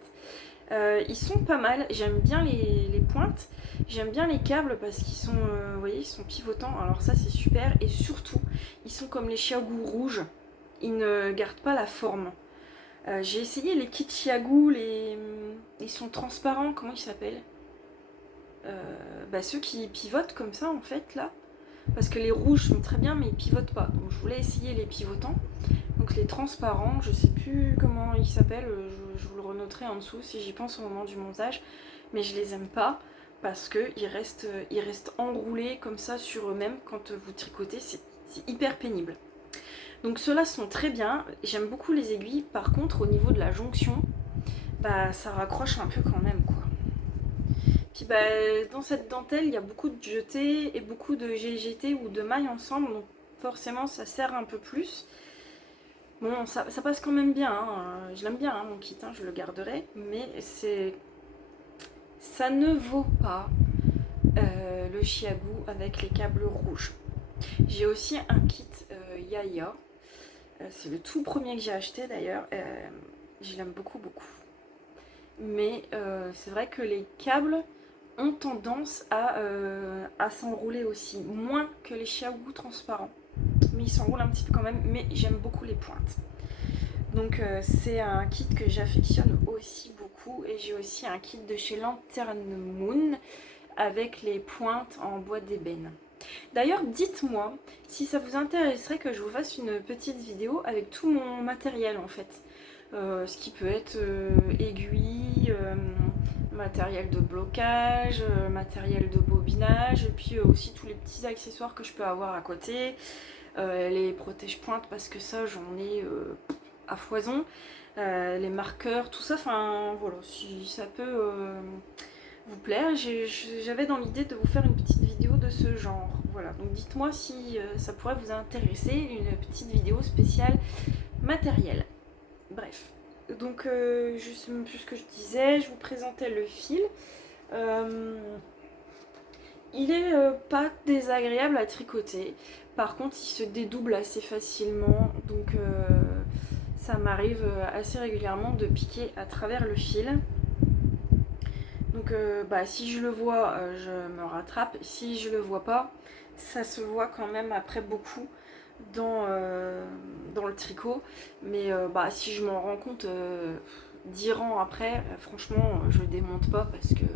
Ils sont pas mal, j'aime bien les pointes, j'aime bien les câbles parce qu'ils sont, vous voyez, ils sont pivotants, alors ça c'est super, et surtout, ils sont comme les chiagous rouges, ils ne gardent pas la forme. J'ai essayé les kits chiagous, ils sont transparents, comment ils s'appellent? Ceux qui pivotent comme ça en fait là, parce que les rouges sont très bien mais ils pivotent pas, donc je voulais essayer les pivotants. Donc les transparents, je sais plus comment ils s'appellent, je vous le renoterai en dessous si j'y pense au moment du montage, mais je les aime pas parce qu'ils restent enroulés comme ça sur eux-mêmes quand vous tricotez, c'est hyper pénible. Donc ceux-là sont très bien, j'aime beaucoup les aiguilles, par contre au niveau de la jonction bah ça raccroche un peu quand même quoi. Puis bah, dans cette dentelle, il y a beaucoup de jetés et beaucoup de GGT ou de mailles ensemble, donc forcément ça sert un peu plus. Bon, ça passe quand même bien, hein. Je l'aime bien hein, mon kit, hein, je le garderai, mais ça ne vaut pas le Chiago avec les câbles rouges. J'ai aussi un kit Yaya, c'est le tout premier que j'ai acheté d'ailleurs, je l'aime beaucoup beaucoup. Mais c'est vrai que les câbles ont tendance à s'enrouler aussi, moins que les Chiago transparents. Mais ils s'enroulent un petit peu quand même, mais j'aime beaucoup les pointes. Donc c'est un kit que j'affectionne aussi beaucoup, et j'ai aussi un kit de chez Lantern Moon avec les pointes en bois d'ébène. D'ailleurs, dites-moi si ça vous intéresserait que je vous fasse une petite vidéo avec tout mon matériel en fait. Ce qui peut être aiguille, matériel de blocage, matériel de bobinage, et puis aussi tous les petits accessoires que je peux avoir à côté, les protège-pointes parce que ça j'en ai à foison, les marqueurs, tout ça, enfin voilà, si ça peut vous plaire, j'avais dans l'idée de vous faire une petite vidéo de ce genre, voilà, donc dites-moi si ça pourrait vous intéresser, une petite vidéo spéciale matériel. Bref, donc je sais même plus ce que je disais, je vous présentais le fil. Il est pas désagréable à tricoter, par contre il se dédouble assez facilement, donc ça m'arrive assez régulièrement de piquer à travers le fil. Donc bah, si je le vois, je me rattrape, si je le vois pas, ça se voit quand même après beaucoup dans le tricot, mais bah, si je m'en rends compte 10 ans après, franchement je démonte pas, parce que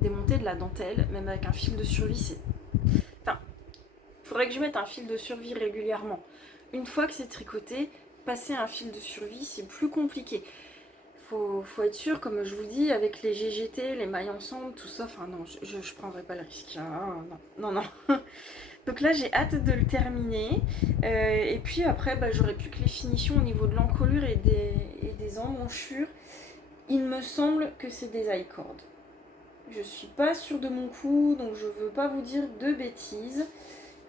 démonter de la dentelle, même avec un fil de survie, c'est... Enfin, il faudrait que je mette un fil de survie régulièrement. Une fois que c'est tricoté, passer un fil de survie, c'est plus compliqué. Faut être sûr, comme je vous dis, avec les GGT, les mailles ensemble, tout ça, enfin non, je prendrai pas le risque. Hein. Non, non, non. Donc là, j'ai hâte de le terminer. Et puis après, bah, j'aurai plus que les finitions au niveau de l'encolure et des emmanchures. Il me semble que c'est des I-cord. Je suis pas sûre de mon coup, donc je veux pas vous dire de bêtises.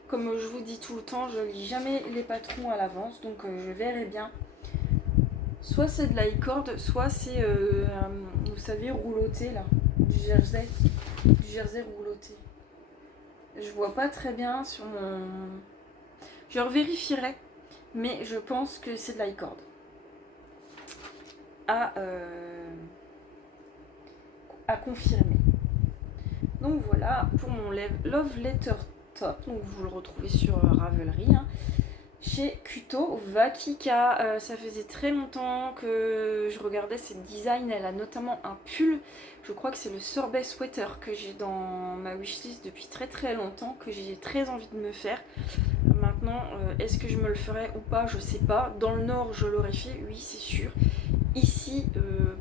Comme je vous dis tout le temps, je lis jamais les patrons à l'avance, donc je verrai bien. Soit c'est de l'i-cord, soit c'est, vous savez, rouloté là, du jersey rouloté. Je vois pas très bien sur mon... Je revérifierai, mais je pense que c'est de l'i-cord. À confirmer. Donc voilà pour mon Love Letter Top, donc vous le retrouvez sur Ravelry, hein, chez Kuto Vakika. Ça faisait très longtemps que je regardais cette design. Elle a notamment un pull, je crois que c'est le sorbet sweater que j'ai dans ma wishlist depuis très très longtemps, que j'ai très envie de me faire. Maintenant, est-ce que je me le ferai ou pas, je sais pas. Dans le nord, je l'aurais fait, oui c'est sûr. Ici,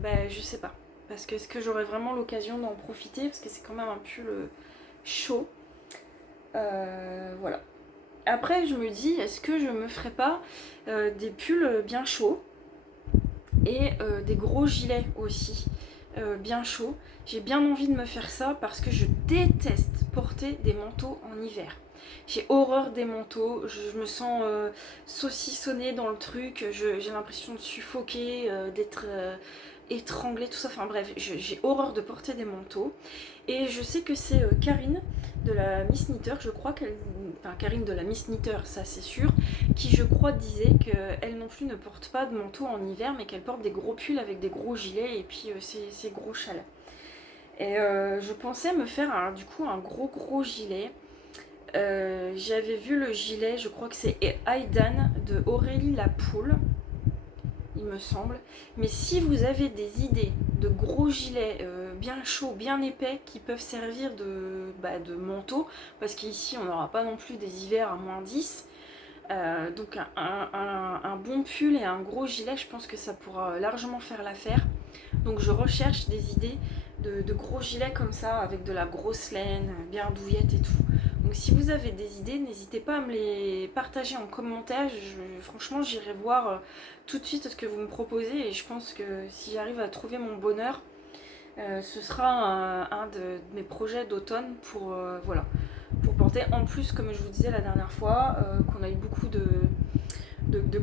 bah, je sais pas. Parce que est-ce que j'aurai vraiment l'occasion d'en profiter, parce que c'est quand même un pull chaud. Voilà. Après, je me dis, est-ce que je me ferais pas des pulls bien chauds et des gros gilets aussi bien chauds. J'ai bien envie de me faire ça parce que je déteste porter des manteaux en hiver. J'ai horreur des manteaux, je me sens saucissonnée dans le truc, j'ai l'impression de suffoquer, d'être étranglée, tout ça, enfin bref, j'ai horreur de porter des manteaux. Et je sais que c'est Karine de la Miss Knitter, je crois qu'elle... Enfin, Karine de la Miss Knitter, ça c'est sûr, qui je crois disait qu'elle non plus ne porte pas de manteau en hiver, mais qu'elle porte des gros pulls avec des gros gilets et puis ces gros chalets. Et je pensais me faire du coup un gros gilet. J'avais vu le gilet, je crois que c'est Aidan de Aurélie Lapoule, il me semble. Mais si vous avez des idées de gros gilets bien chauds, bien épais, qui peuvent servir de manteau, parce qu'ici on n'aura pas non plus des hivers à moins 10, donc un bon pull et un gros gilet, je pense que ça pourra largement faire l'affaire. Donc je recherche des idées de gros gilets comme ça, avec de la grosse laine, bien douillette et tout. Donc si vous avez des idées, n'hésitez pas à me les partager en commentaire. Franchement, j'irai voir tout de suite ce que vous me proposez et je pense que si j'arrive à trouver mon bonheur, ce sera un de mes projets d'automne pour, voilà, pour porter. En plus, comme je vous disais la dernière fois, qu'on a eu beaucoup de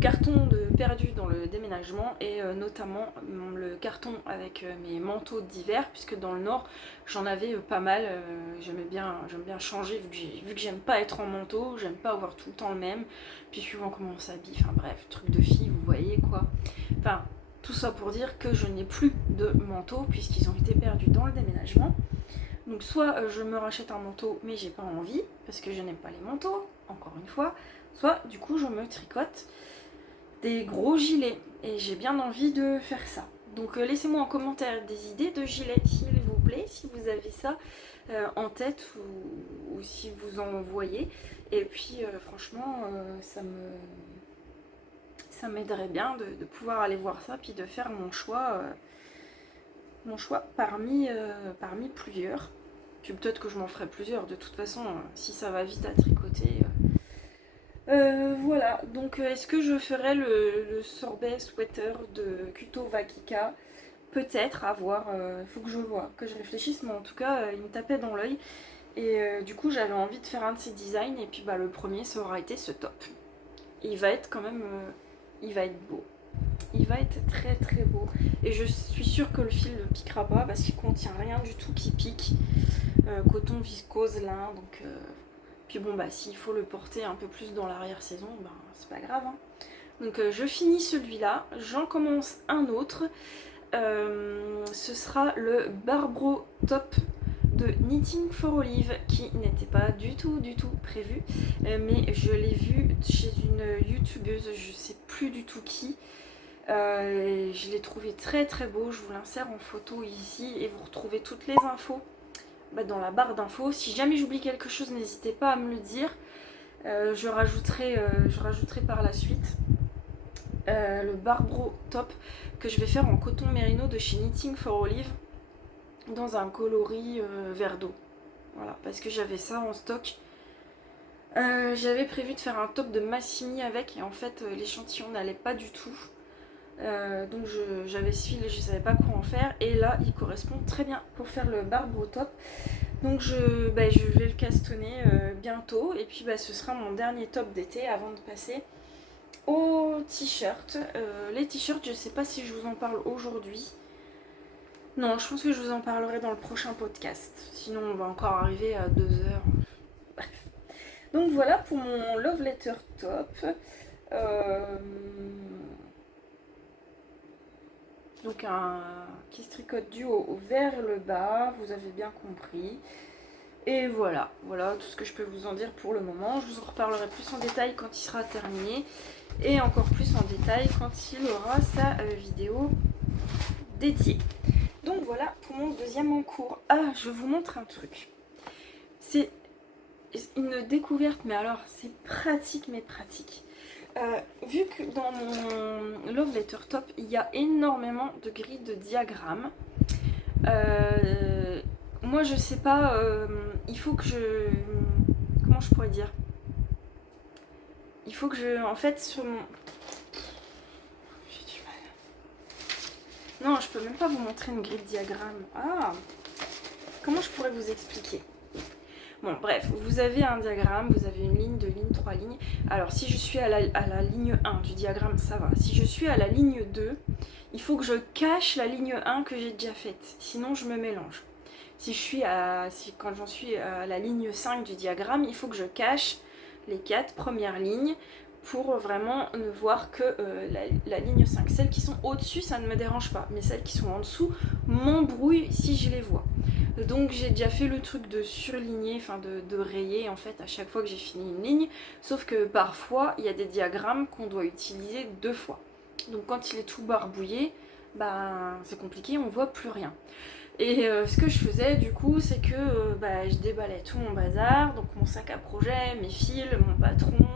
cartons perdus dans le déménagement et notamment le carton avec mes manteaux d'hiver, puisque dans le nord j'en avais pas mal. J'aime bien changer vu que j'aime pas être en manteau, j'aime pas avoir tout le temps le même, puis suivant comment on s'habille, enfin bref, truc de fille, vous voyez quoi. Enfin, tout ça pour dire que je n'ai plus de manteaux puisqu'ils ont été perdus dans le déménagement. Donc soit je me rachète un manteau mais j'ai pas envie parce que je n'aime pas les manteaux, encore une fois, soit du coup je me tricote des gros gilets et j'ai bien envie de faire ça. Donc laissez-moi en commentaire des idées de gilets s'il vous plaît, si vous avez ça en tête ou si vous en voyez. Et puis franchement ça m'aiderait bien de pouvoir aller voir ça puis de faire mon choix parmi plusieurs. Puis peut-être que je m'en ferai plusieurs de toute façon si ça va vite à tricoter. Voilà, donc est-ce que je ferai le sorbet sweater de Kuto Vakika? Peut-être, à voir, faut que je vois, que je réfléchisse, mais en tout cas il me tapait dans l'œil. Et du coup j'avais envie de faire un de ces designs et puis bah, le premier ça aura été ce top. Il va être quand même, il va être beau. Il va être très très beau. Et je suis sûre que le fil ne piquera pas parce qu'il contient rien du tout qui pique. Coton, viscose, lin, donc... Puis bon bah s'il faut le porter un peu plus dans l'arrière-saison, ben c'est pas grave. Hein. Donc je finis celui-là, j'en commence un autre. Ce sera le Barbro Top de Knitting for Olive qui n'était pas du tout prévu. Mais je l'ai vu chez une youtubeuse, je sais plus du tout qui. Je l'ai trouvé très très beau, je vous l'insère en photo ici et vous retrouvez toutes les infos dans la barre d'infos. Si jamais j'oublie quelque chose, n'hésitez pas à me le dire. Je rajouterai par la suite le Barbro Top que je vais faire en coton mérino de chez Knitting for Olive dans un coloris vert d'eau. Voilà, parce que j'avais ça en stock. J'avais prévu de faire un top de Massimi avec et en fait l'échantillon n'allait pas du tout. Donc j'avais ce fil et je savais pas quoi en faire et là il correspond très bien pour faire le Barbro Top. Donc je vais le castonner bientôt et puis ce sera mon dernier top d'été avant de passer aux t-shirts. Les t-shirts, je sais pas si je vous en parle aujourd'hui. Non, je pense que je vous en parlerai dans le prochain podcast. Sinon on va encore arriver à 2 heures. Bref. Donc voilà pour mon Love Letter Top. Donc qui se tricote du haut vers le bas, vous avez bien compris. Et voilà tout ce que je peux vous en dire pour le moment. Je vous en reparlerai plus en détail quand il sera terminé. Et encore plus en détail quand il aura sa vidéo dédiée. Donc voilà pour mon deuxième en cours. Ah, je vous montre un truc. C'est une découverte, mais alors c'est pratique, mais pratique. Vu que dans mon Love Letter Top, il y a énormément de grilles de diagrammes, moi je sais pas, il faut que je... Comment je pourrais dire? Il faut que je... En fait, sur mon... J'ai du mal. Non, je peux même pas vous montrer une grille de diagramme. Ah! Comment je pourrais vous expliquer? Bon, bref, vous avez un diagramme, vous avez une ligne, 2 lignes, 3 lignes. Alors, si je suis à la ligne 1 du diagramme, ça va. Si je suis à la ligne 2, il faut que je cache la ligne 1 que j'ai déjà faite. Sinon, je me mélange. Quand j'en suis à la ligne 5 du diagramme, il faut que je cache les 4 premières lignes pour vraiment ne voir que la ligne 5. Celles qui sont au-dessus, ça ne me dérange pas. Mais celles qui sont en dessous m'embrouillent si je les vois. Donc j'ai déjà fait le truc de surligner, enfin de rayer en fait à chaque fois que j'ai fini une ligne, sauf que parfois il y a des diagrammes qu'on doit utiliser 2 fois. Donc quand il est tout barbouillé, c'est compliqué, on voit plus rien. Et ce que je faisais du coup, c'est que je déballais tout mon bazar, donc mon sac à projet, mes fils, mon patron,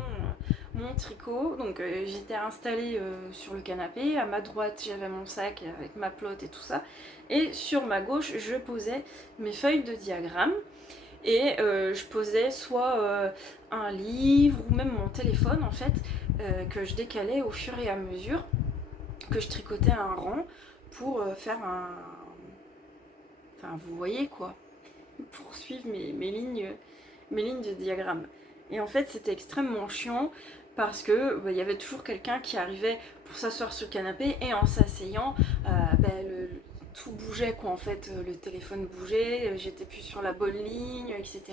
mon tricot. Donc j'étais installée sur le canapé, à ma droite j'avais mon sac avec ma plotte et tout ça. Et sur ma gauche, je posais mes feuilles de diagramme. et je posais soit un livre ou même mon téléphone en fait, que je décalais au fur et à mesure, que je tricotais à un rang pour faire un... Enfin vous voyez quoi, pour suivre mes lignes de diagramme. Et en fait c'était extrêmement chiant parce que il y avait toujours quelqu'un qui arrivait pour s'asseoir sur le canapé et en s'asseyant, tout bougeait quoi en fait, le téléphone bougeait, j'étais plus sur la bonne ligne, etc.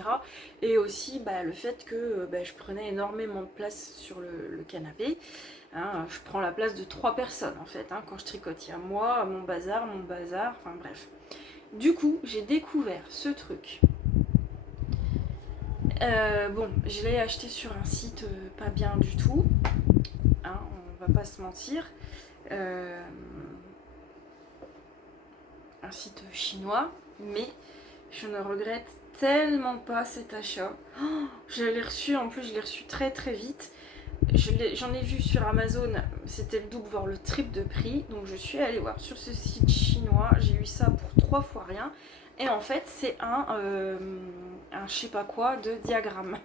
Et aussi le fait que je prenais énormément de place sur le canapé. Hein, je prends la place de 3 personnes en fait, hein, quand je tricote. Il y a moi, mon bazar, enfin bref. Du coup, j'ai découvert ce truc. Bon, je l'ai acheté sur un site pas bien du tout, hein, on va pas se mentir. Un site chinois, mais je ne regrette tellement pas cet achat. Oh, je l'ai reçu, en plus je l'ai reçu très très vite. J'en ai vu sur Amazon, c'était le double voire le triple de prix, donc je suis allée voir sur ce site chinois, j'ai eu ça pour 3 fois rien. Et en fait c'est un je sais pas quoi de diagramme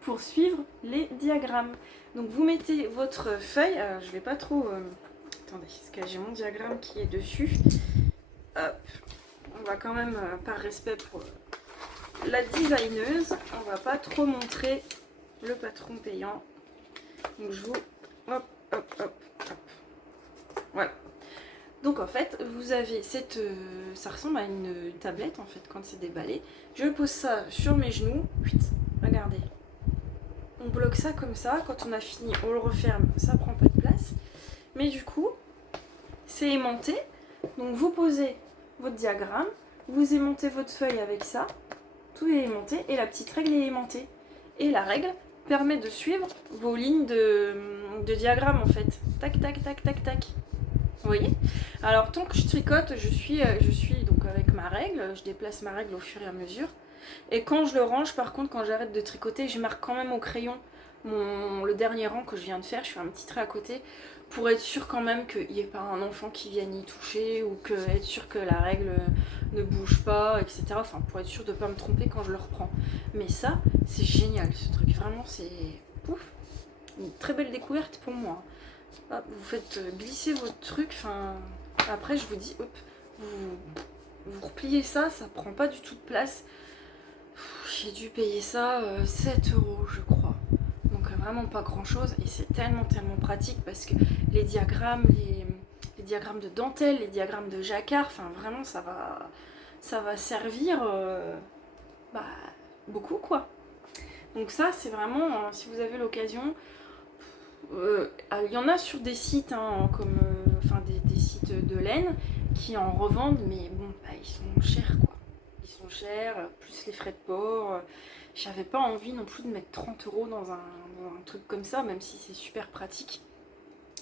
pour suivre les diagrammes. Donc vous mettez votre feuille, alors je vais pas trop... attendez, parce que j'ai mon diagramme qui est dessus. Hop, on va quand même, par respect pour la designeuse, on va pas trop montrer le patron payant. Donc je vous... hop, hop, hop, hop. Voilà. Donc en fait, vous avez cette... ça ressemble à une tablette en fait quand c'est déballé. Je pose ça sur mes genoux. Regardez. On bloque ça comme ça. Quand on a fini, on le referme. Ça prend pas de place. Mais du coup, c'est aimanté. Donc vous posez votre diagramme. Vous aimantez votre feuille avec ça. Tout est aimanté. Et la petite règle est aimantée. Et la règle permet de suivre vos lignes de diagramme en fait. Tac, tac, tac, tac, tac. Vous voyez? Alors tant que je tricote, je suis donc avec ma règle, je déplace ma règle au fur et à mesure. Et quand je le range, par contre, quand j'arrête de tricoter, je marque quand même au crayon le dernier rang que je viens de faire. Je fais un petit trait à côté pour être sûr quand même qu'il n'y ait pas un enfant qui vienne y toucher ou être sûr que la règle ne bouge pas, etc. Enfin, pour être sûr de ne pas me tromper quand je le reprends. Mais ça, c'est génial ce truc. Vraiment, c'est pouf, une très belle découverte pour moi. Hop, vous faites glisser votre truc, enfin après je vous dis hop, vous repliez ça, ça prend pas du tout de place. J'ai dû payer ça 7 € je crois, donc vraiment pas grand chose et c'est tellement pratique parce que les diagrammes, les diagrammes de dentelle, les diagrammes de jacquard, enfin vraiment ça va servir beaucoup quoi. Donc ça c'est vraiment, si vous avez l'occasion, il y en a sur des sites comme des sites de laine qui en revendent, mais bon, ils sont chers quoi. Ils sont chers, plus les frais de port. J'avais pas envie non plus de mettre 30 € dans un truc comme ça, même si c'est super pratique.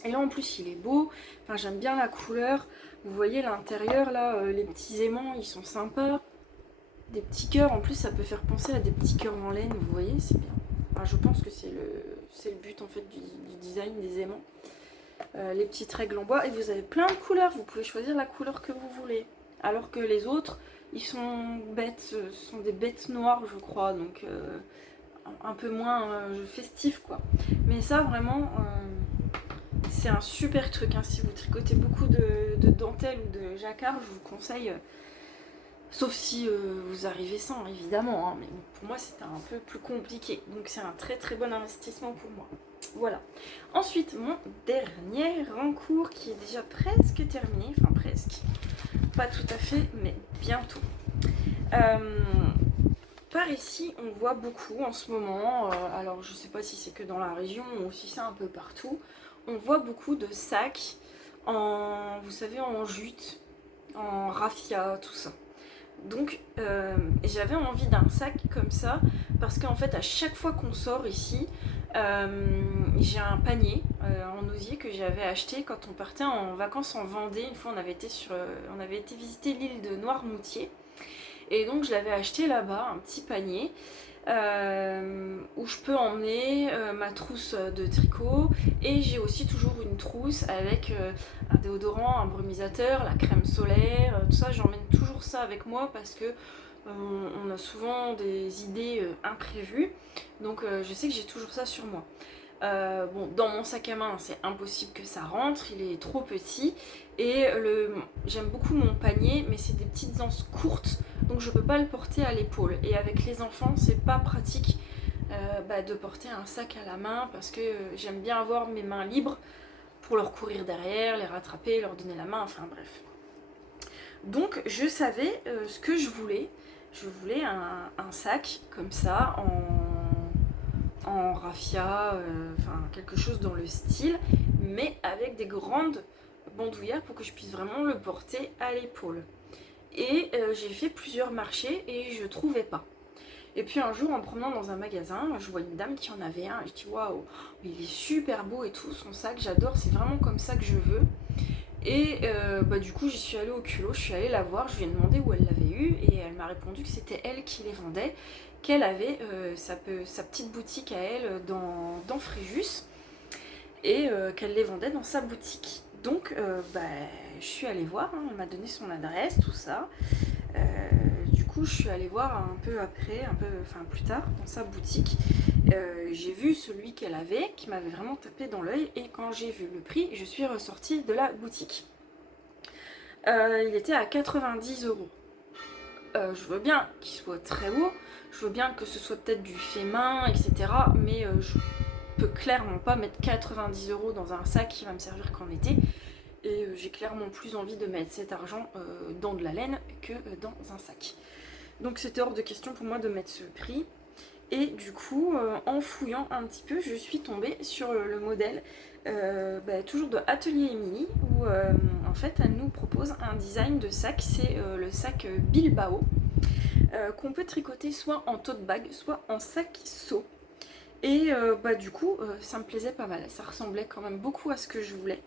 Et là en plus il est beau, enfin, j'aime bien la couleur. Vous voyez l'intérieur là, les petits aimants ils sont sympas. Des petits cœurs, en plus ça peut faire penser à des petits cœurs en laine, vous voyez, c'est bien. Enfin, je pense que c'est le but en fait du design des aimants. Les petites règles en bois et vous avez plein de couleurs, vous pouvez choisir la couleur que vous voulez. Alors que les autres, ils sont bêtes, ce sont des bêtes noires je crois, donc un peu moins festif quoi. Mais ça vraiment, c'est un super truc, hein. Si vous tricotez beaucoup de dentelle ou de jacquard, je vous conseille... sauf si vous arrivez sans, évidemment, hein, mais pour moi c'était un peu plus compliqué. Donc c'est un très bon investissement pour moi. Voilà. Ensuite, mon dernier rencours qui est déjà presque terminé. Enfin presque. Pas tout à fait, mais bientôt. Par ici, on voit beaucoup en ce moment, alors je sais pas si c'est que dans la région ou si c'est un peu partout, on voit beaucoup de sacs vous savez, en jute, en raffia, tout ça. Donc j'avais envie d'un sac comme ça parce qu'en fait à chaque fois qu'on sort ici, j'ai un panier en osier que j'avais acheté quand on partait en vacances en Vendée. Une fois on avait été visiter l'île de Noirmoutier et donc je l'avais acheté là-bas, un petit panier où je peux emmener ma trousse de tricot et j'ai aussi toujours une trousse avec un déodorant, un brumisateur, la crème solaire, tout ça. J'emmène toujours ça avec moi parce que On a souvent des idées imprévues, donc je sais que j'ai toujours ça sur moi. Bon, dans mon sac à main, c'est impossible que ça rentre, il est trop petit. Et j'aime beaucoup mon panier, mais c'est des petites anses courtes, donc je peux pas le porter à l'épaule. Et avec les enfants, c'est pas pratique de porter un sac à la main, parce que j'aime bien avoir mes mains libres pour leur courir derrière, les rattraper, leur donner la main, enfin bref. Donc je savais ce que je voulais. Je voulais un sac comme ça, en raffia, enfin quelque chose dans le style, mais avec des grandes bandoulières pour que je puisse vraiment le porter à l'épaule. Et j'ai fait plusieurs marchés et je trouvais pas. Et puis un jour, en promenant dans un magasin, je vois une dame qui en avait un et je dis waouh, il est super beau et tout, son sac, j'adore, c'est vraiment comme ça que je veux. Et du coup, j'y suis allée au culot, je suis allée la voir, je lui ai demandé où elle l'avait eu et elle m'a répondu que c'était elle qui les vendait, qu'elle avait sa petite boutique à elle dans Fréjus et qu'elle les vendait dans sa boutique. Donc je suis allée voir, hein, elle m'a donné son adresse, tout ça. Du coup, je suis allée voir un peu après, plus tard, dans sa boutique. J'ai vu celui qu'elle avait, qui m'avait vraiment tapé dans l'œil, et quand j'ai vu le prix, je suis ressortie de la boutique. Il était à 90 €. Je veux bien qu'il soit très beau, je veux bien que ce soit peut-être du fait main, etc. Mais je peux clairement pas mettre 90 € dans un sac qui va me servir qu'en été. Et j'ai clairement plus envie de mettre cet argent dans de la laine que dans un sac. Donc c'était hors de question pour moi de mettre ce prix. Et du coup, en fouillant un petit peu, je suis tombée sur le modèle toujours de Atelier Emily, où en fait elle nous propose un design de sac, c'est le sac Bilbao, qu'on peut tricoter soit en tote bag, soit en sac seau. Et du coup, ça me plaisait pas mal, ça ressemblait quand même beaucoup à ce que je voulais.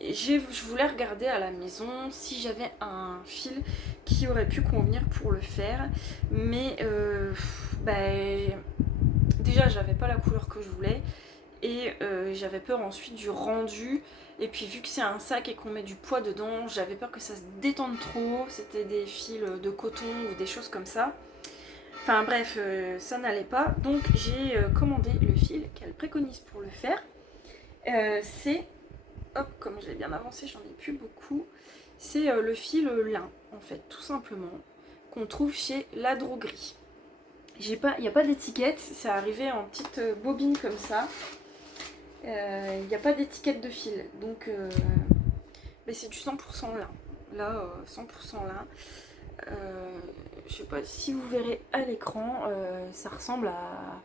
Je voulais regarder à la maison si j'avais un fil qui aurait pu convenir pour le faire, mais déjà j'avais pas la couleur que je voulais et j'avais peur ensuite du rendu, et puis vu que c'est un sac et qu'on met du poids dedans, j'avais peur que ça se détende trop, c'était des fils de coton ou des choses comme ça. Enfin bref, ça n'allait pas, donc j'ai commandé le fil qu'elle préconise pour le faire. C'est, hop, comme j'ai bien avancé, j'en ai plus beaucoup, c'est le fil lin, en fait, tout simplement, qu'on trouve chez La Droguerie. Il n'y a pas d'étiquette, c'est arrivé en petite bobine comme ça. Il n'y a pas d'étiquette de fil, donc mais c'est du 100% lin. Là, 100% lin. Je sais pas si vous verrez à l'écran, ça ressemble à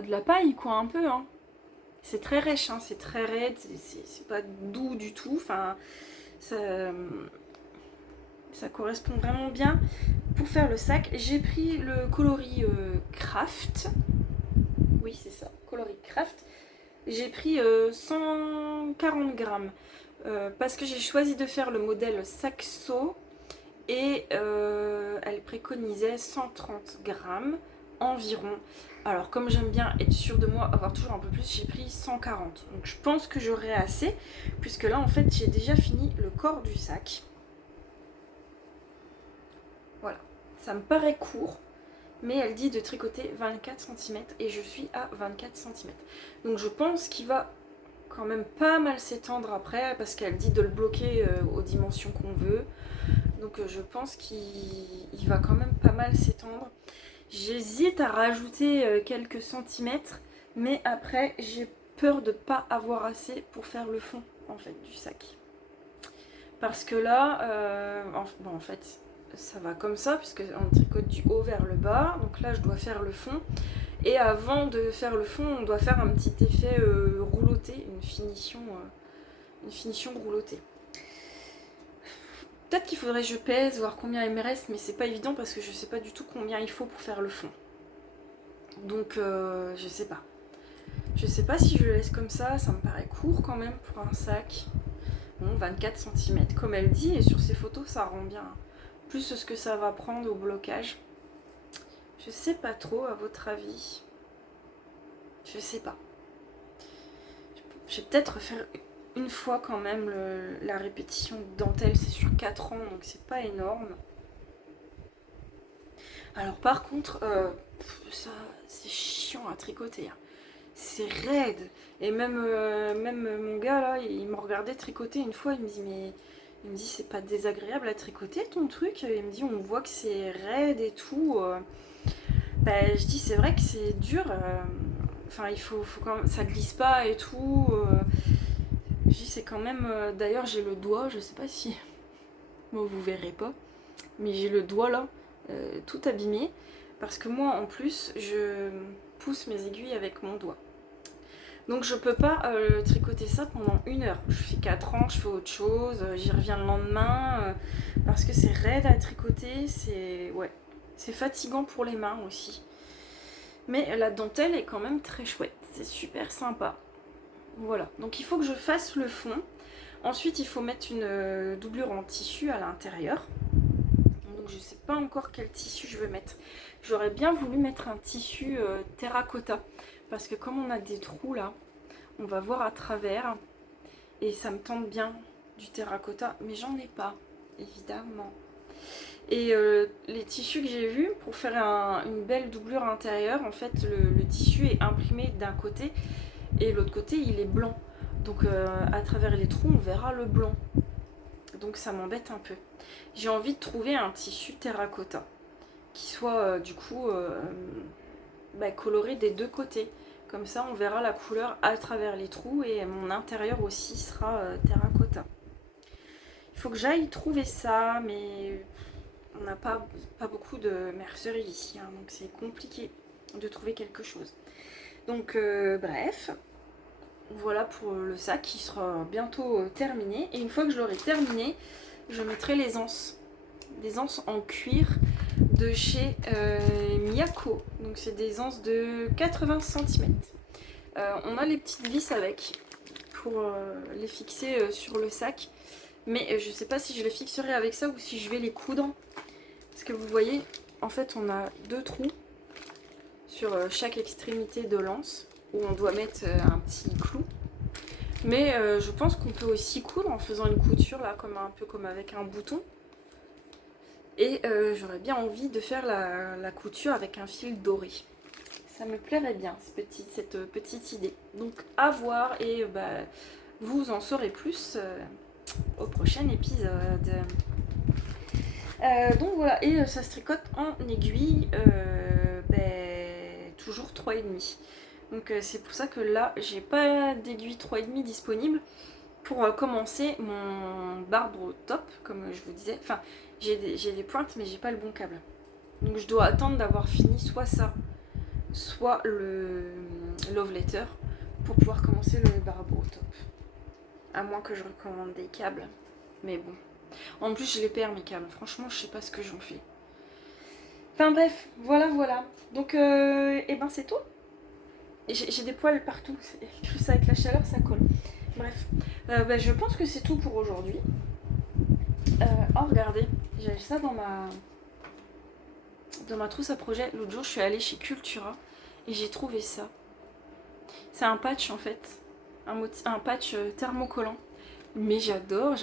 de la paille, quoi, un peu, hein. C'est très rêche, hein, c'est très raide, c'est pas doux du tout. Enfin, ça correspond vraiment bien pour faire le sac. J'ai pris le coloris Craft. Oui, c'est ça, coloris Craft. J'ai pris 140 grammes parce que j'ai choisi de faire le modèle Saxo et elle préconisait 130 grammes environ. Alors comme j'aime bien être sûre de moi, avoir toujours un peu plus, j'ai pris 140. Donc je pense que j'aurai assez, puisque là en fait j'ai déjà fini le corps du sac. Voilà, ça me paraît court, mais elle dit de tricoter 24 cm et je suis à 24 cm. Donc je pense qu'il va quand même pas mal s'étendre après, parce qu'elle dit de le bloquer aux dimensions qu'on veut. Donc je pense qu'il va quand même pas mal s'étendre. J'hésite à rajouter quelques centimètres, mais après j'ai peur de pas avoir assez pour faire le fond en fait du sac. Parce que là, en fait, ça va comme ça, puisque on tricote du haut vers le bas. Donc là, je dois faire le fond. Et avant de faire le fond, on doit faire un petit effet rouloté, une finition roulottée. Peut-être qu'il faudrait que je pèse, voir combien il me reste, mais c'est pas évident parce que je sais pas du tout combien il faut pour faire le fond. Donc je sais pas. Je sais pas si je le laisse comme ça me paraît court quand même pour un sac. Bon, 24 cm comme elle dit, et sur ces photos ça rend bien. Plus ce que ça va prendre au blocage. Je sais pas trop, à votre avis. Je sais pas. Je vais peut-être faire une fois quand même la répétition de dentelle, c'est sur 4 ans, donc c'est pas énorme. Alors par contre, ça c'est chiant à tricoter, hein. C'est raide. Et même mon gars là, il me regardait tricoter une fois, il me dit mais il me dit c'est pas désagréable à tricoter ton truc. Il me dit on voit que c'est raide et tout. Bah, je dis c'est vrai que c'est dur. Enfin il faut quand même, ça glisse pas et tout. Je dis c'est quand même. D'ailleurs j'ai le doigt, je sais pas si bon, vous verrez pas, mais j'ai le doigt là tout abîmé parce que moi en plus je pousse mes aiguilles avec mon doigt. Donc je peux pas tricoter ça pendant 1 heure. Je fais 4 ans, je fais autre chose, j'y reviens le lendemain parce que c'est raide à tricoter, c'est fatigant pour les mains aussi. Mais la dentelle est quand même très chouette, c'est super sympa. Voilà, donc il faut que je fasse le fond. Ensuite il faut mettre une doublure en tissu à l'intérieur. Donc je sais pas encore quel tissu je veux mettre. J'aurais bien voulu mettre un tissu terracotta. Parce que comme on a des trous là, on va voir à travers. Et ça me tente bien du terracotta. Mais j'en ai pas, évidemment. Et les tissus que j'ai vus, pour faire une belle doublure intérieure, en fait le tissu est imprimé d'un côté. Et l'autre côté il est blanc. Donc à travers les trous on verra le blanc. Donc ça m'embête un peu. J'ai envie de trouver un tissu terracotta. Qui soit du coup coloré des deux côtés. Comme ça on verra la couleur à travers les trous et mon intérieur aussi sera terracotta. Il faut que j'aille trouver ça, mais on n'a pas beaucoup de mercerie ici, hein, donc c'est compliqué de trouver quelque chose. Donc bref, voilà pour le sac qui sera bientôt terminé. Et une fois que je l'aurai terminé, je mettrai les anses. Des anses en cuir de chez Miyako. Donc c'est des anses de 80 cm. On a les petites vis avec pour les fixer sur le sac. Mais je sais pas si je les fixerai avec ça ou si je vais les coudre. Parce que vous voyez, en fait on a 2 trous sur chaque extrémité de l'anse où on doit mettre un petit clou. Mais je pense qu'on peut aussi coudre en faisant une couture là, un peu comme avec un bouton. Et j'aurais bien envie de faire la couture avec un fil doré. Ça me plairait bien cette petite idée. Donc à voir et vous en saurez plus au prochain épisode. Donc voilà, et ça se tricote en aiguille, toujours 3,5. Donc c'est pour ça que là j'ai pas d'aiguille 3,5 disponible pour commencer mon barbre top, comme je vous disais. Enfin, j'ai des pointes mais j'ai pas le bon câble. Donc je dois attendre d'avoir fini soit ça, soit le love letter pour pouvoir commencer le barbre top. À moins que je recommande des câbles. Mais bon. En plus je les perds mes câbles. Franchement je sais pas ce que j'en fais. Enfin bref, voilà. Donc et ben c'est tout. Et j'ai des poils partout. Plus avec la chaleur ça colle. Bref. Je pense que c'est tout pour aujourd'hui. Oh regardez, j'avais ça dans ma trousse à projet. L'autre jour je suis allée chez Cultura et j'ai trouvé ça. C'est un patch en fait. Un patch thermocollant. Mais j'adore.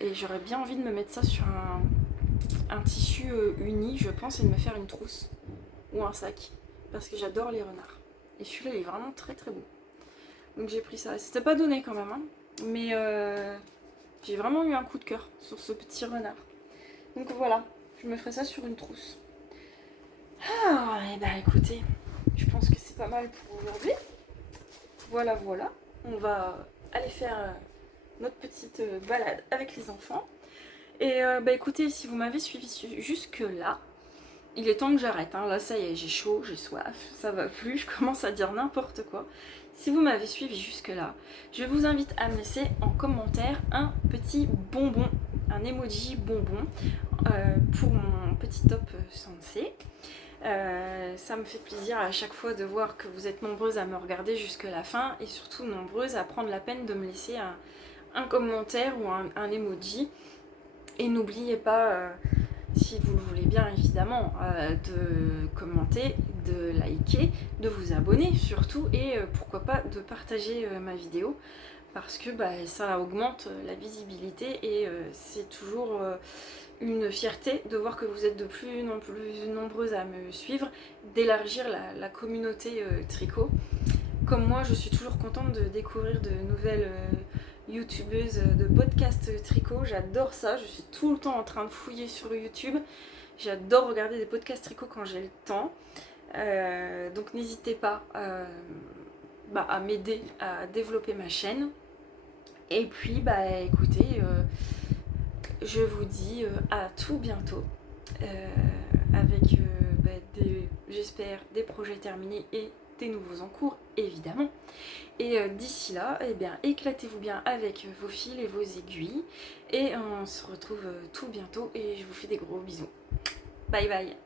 Et j'aurais bien envie de me mettre ça sur un tissu uni, je pense, et de me faire une trousse. Ou un sac. Parce que j'adore les renards. Et celui-là il est vraiment très très beau. Donc j'ai pris ça. C'était pas donné quand même, hein. Mais j'ai vraiment eu un coup de cœur sur ce petit renard. Donc voilà, je me ferai ça sur une trousse. Ah, et écoutez, je pense que c'est pas mal pour aujourd'hui. Voilà. On va aller faire notre petite balade avec les enfants. Et écoutez, si vous m'avez suivi jusque là, il est temps que j'arrête, hein. Là ça y est, j'ai chaud, j'ai soif, ça va plus, je commence à dire n'importe quoi. Si vous m'avez suivi jusque là, je vous invite à me laisser en commentaire un petit bonbon, un emoji bonbon pour mon petit top sensei. Ça me fait plaisir à chaque fois de voir que vous êtes nombreuses à me regarder jusque la fin et surtout nombreuses à prendre la peine de me laisser un commentaire ou un emoji. Et n'oubliez pas, si vous le voulez bien évidemment, de commenter, de liker, de vous abonner surtout et pourquoi pas de partager ma vidéo parce que ça augmente la visibilité et c'est toujours une fierté de voir que vous êtes de plus en plus nombreuses à me suivre, d'élargir la communauté tricot. Comme moi, je suis toujours contente de découvrir de nouvelles youtubeuses de podcasts tricot. J'adore ça, je suis tout le temps en train de fouiller sur YouTube. J'adore regarder des podcasts tricot quand j'ai le temps. Donc n'hésitez pas à m'aider à développer ma chaîne. Et puis écoutez, je vous dis à tout bientôt avec j'espère des projets terminés et des nouveaux en cours évidemment. Et d'ici là, éclatez-vous bien avec vos fils et vos aiguilles et on se retrouve tout bientôt et je vous fais des gros bisous. Bye bye.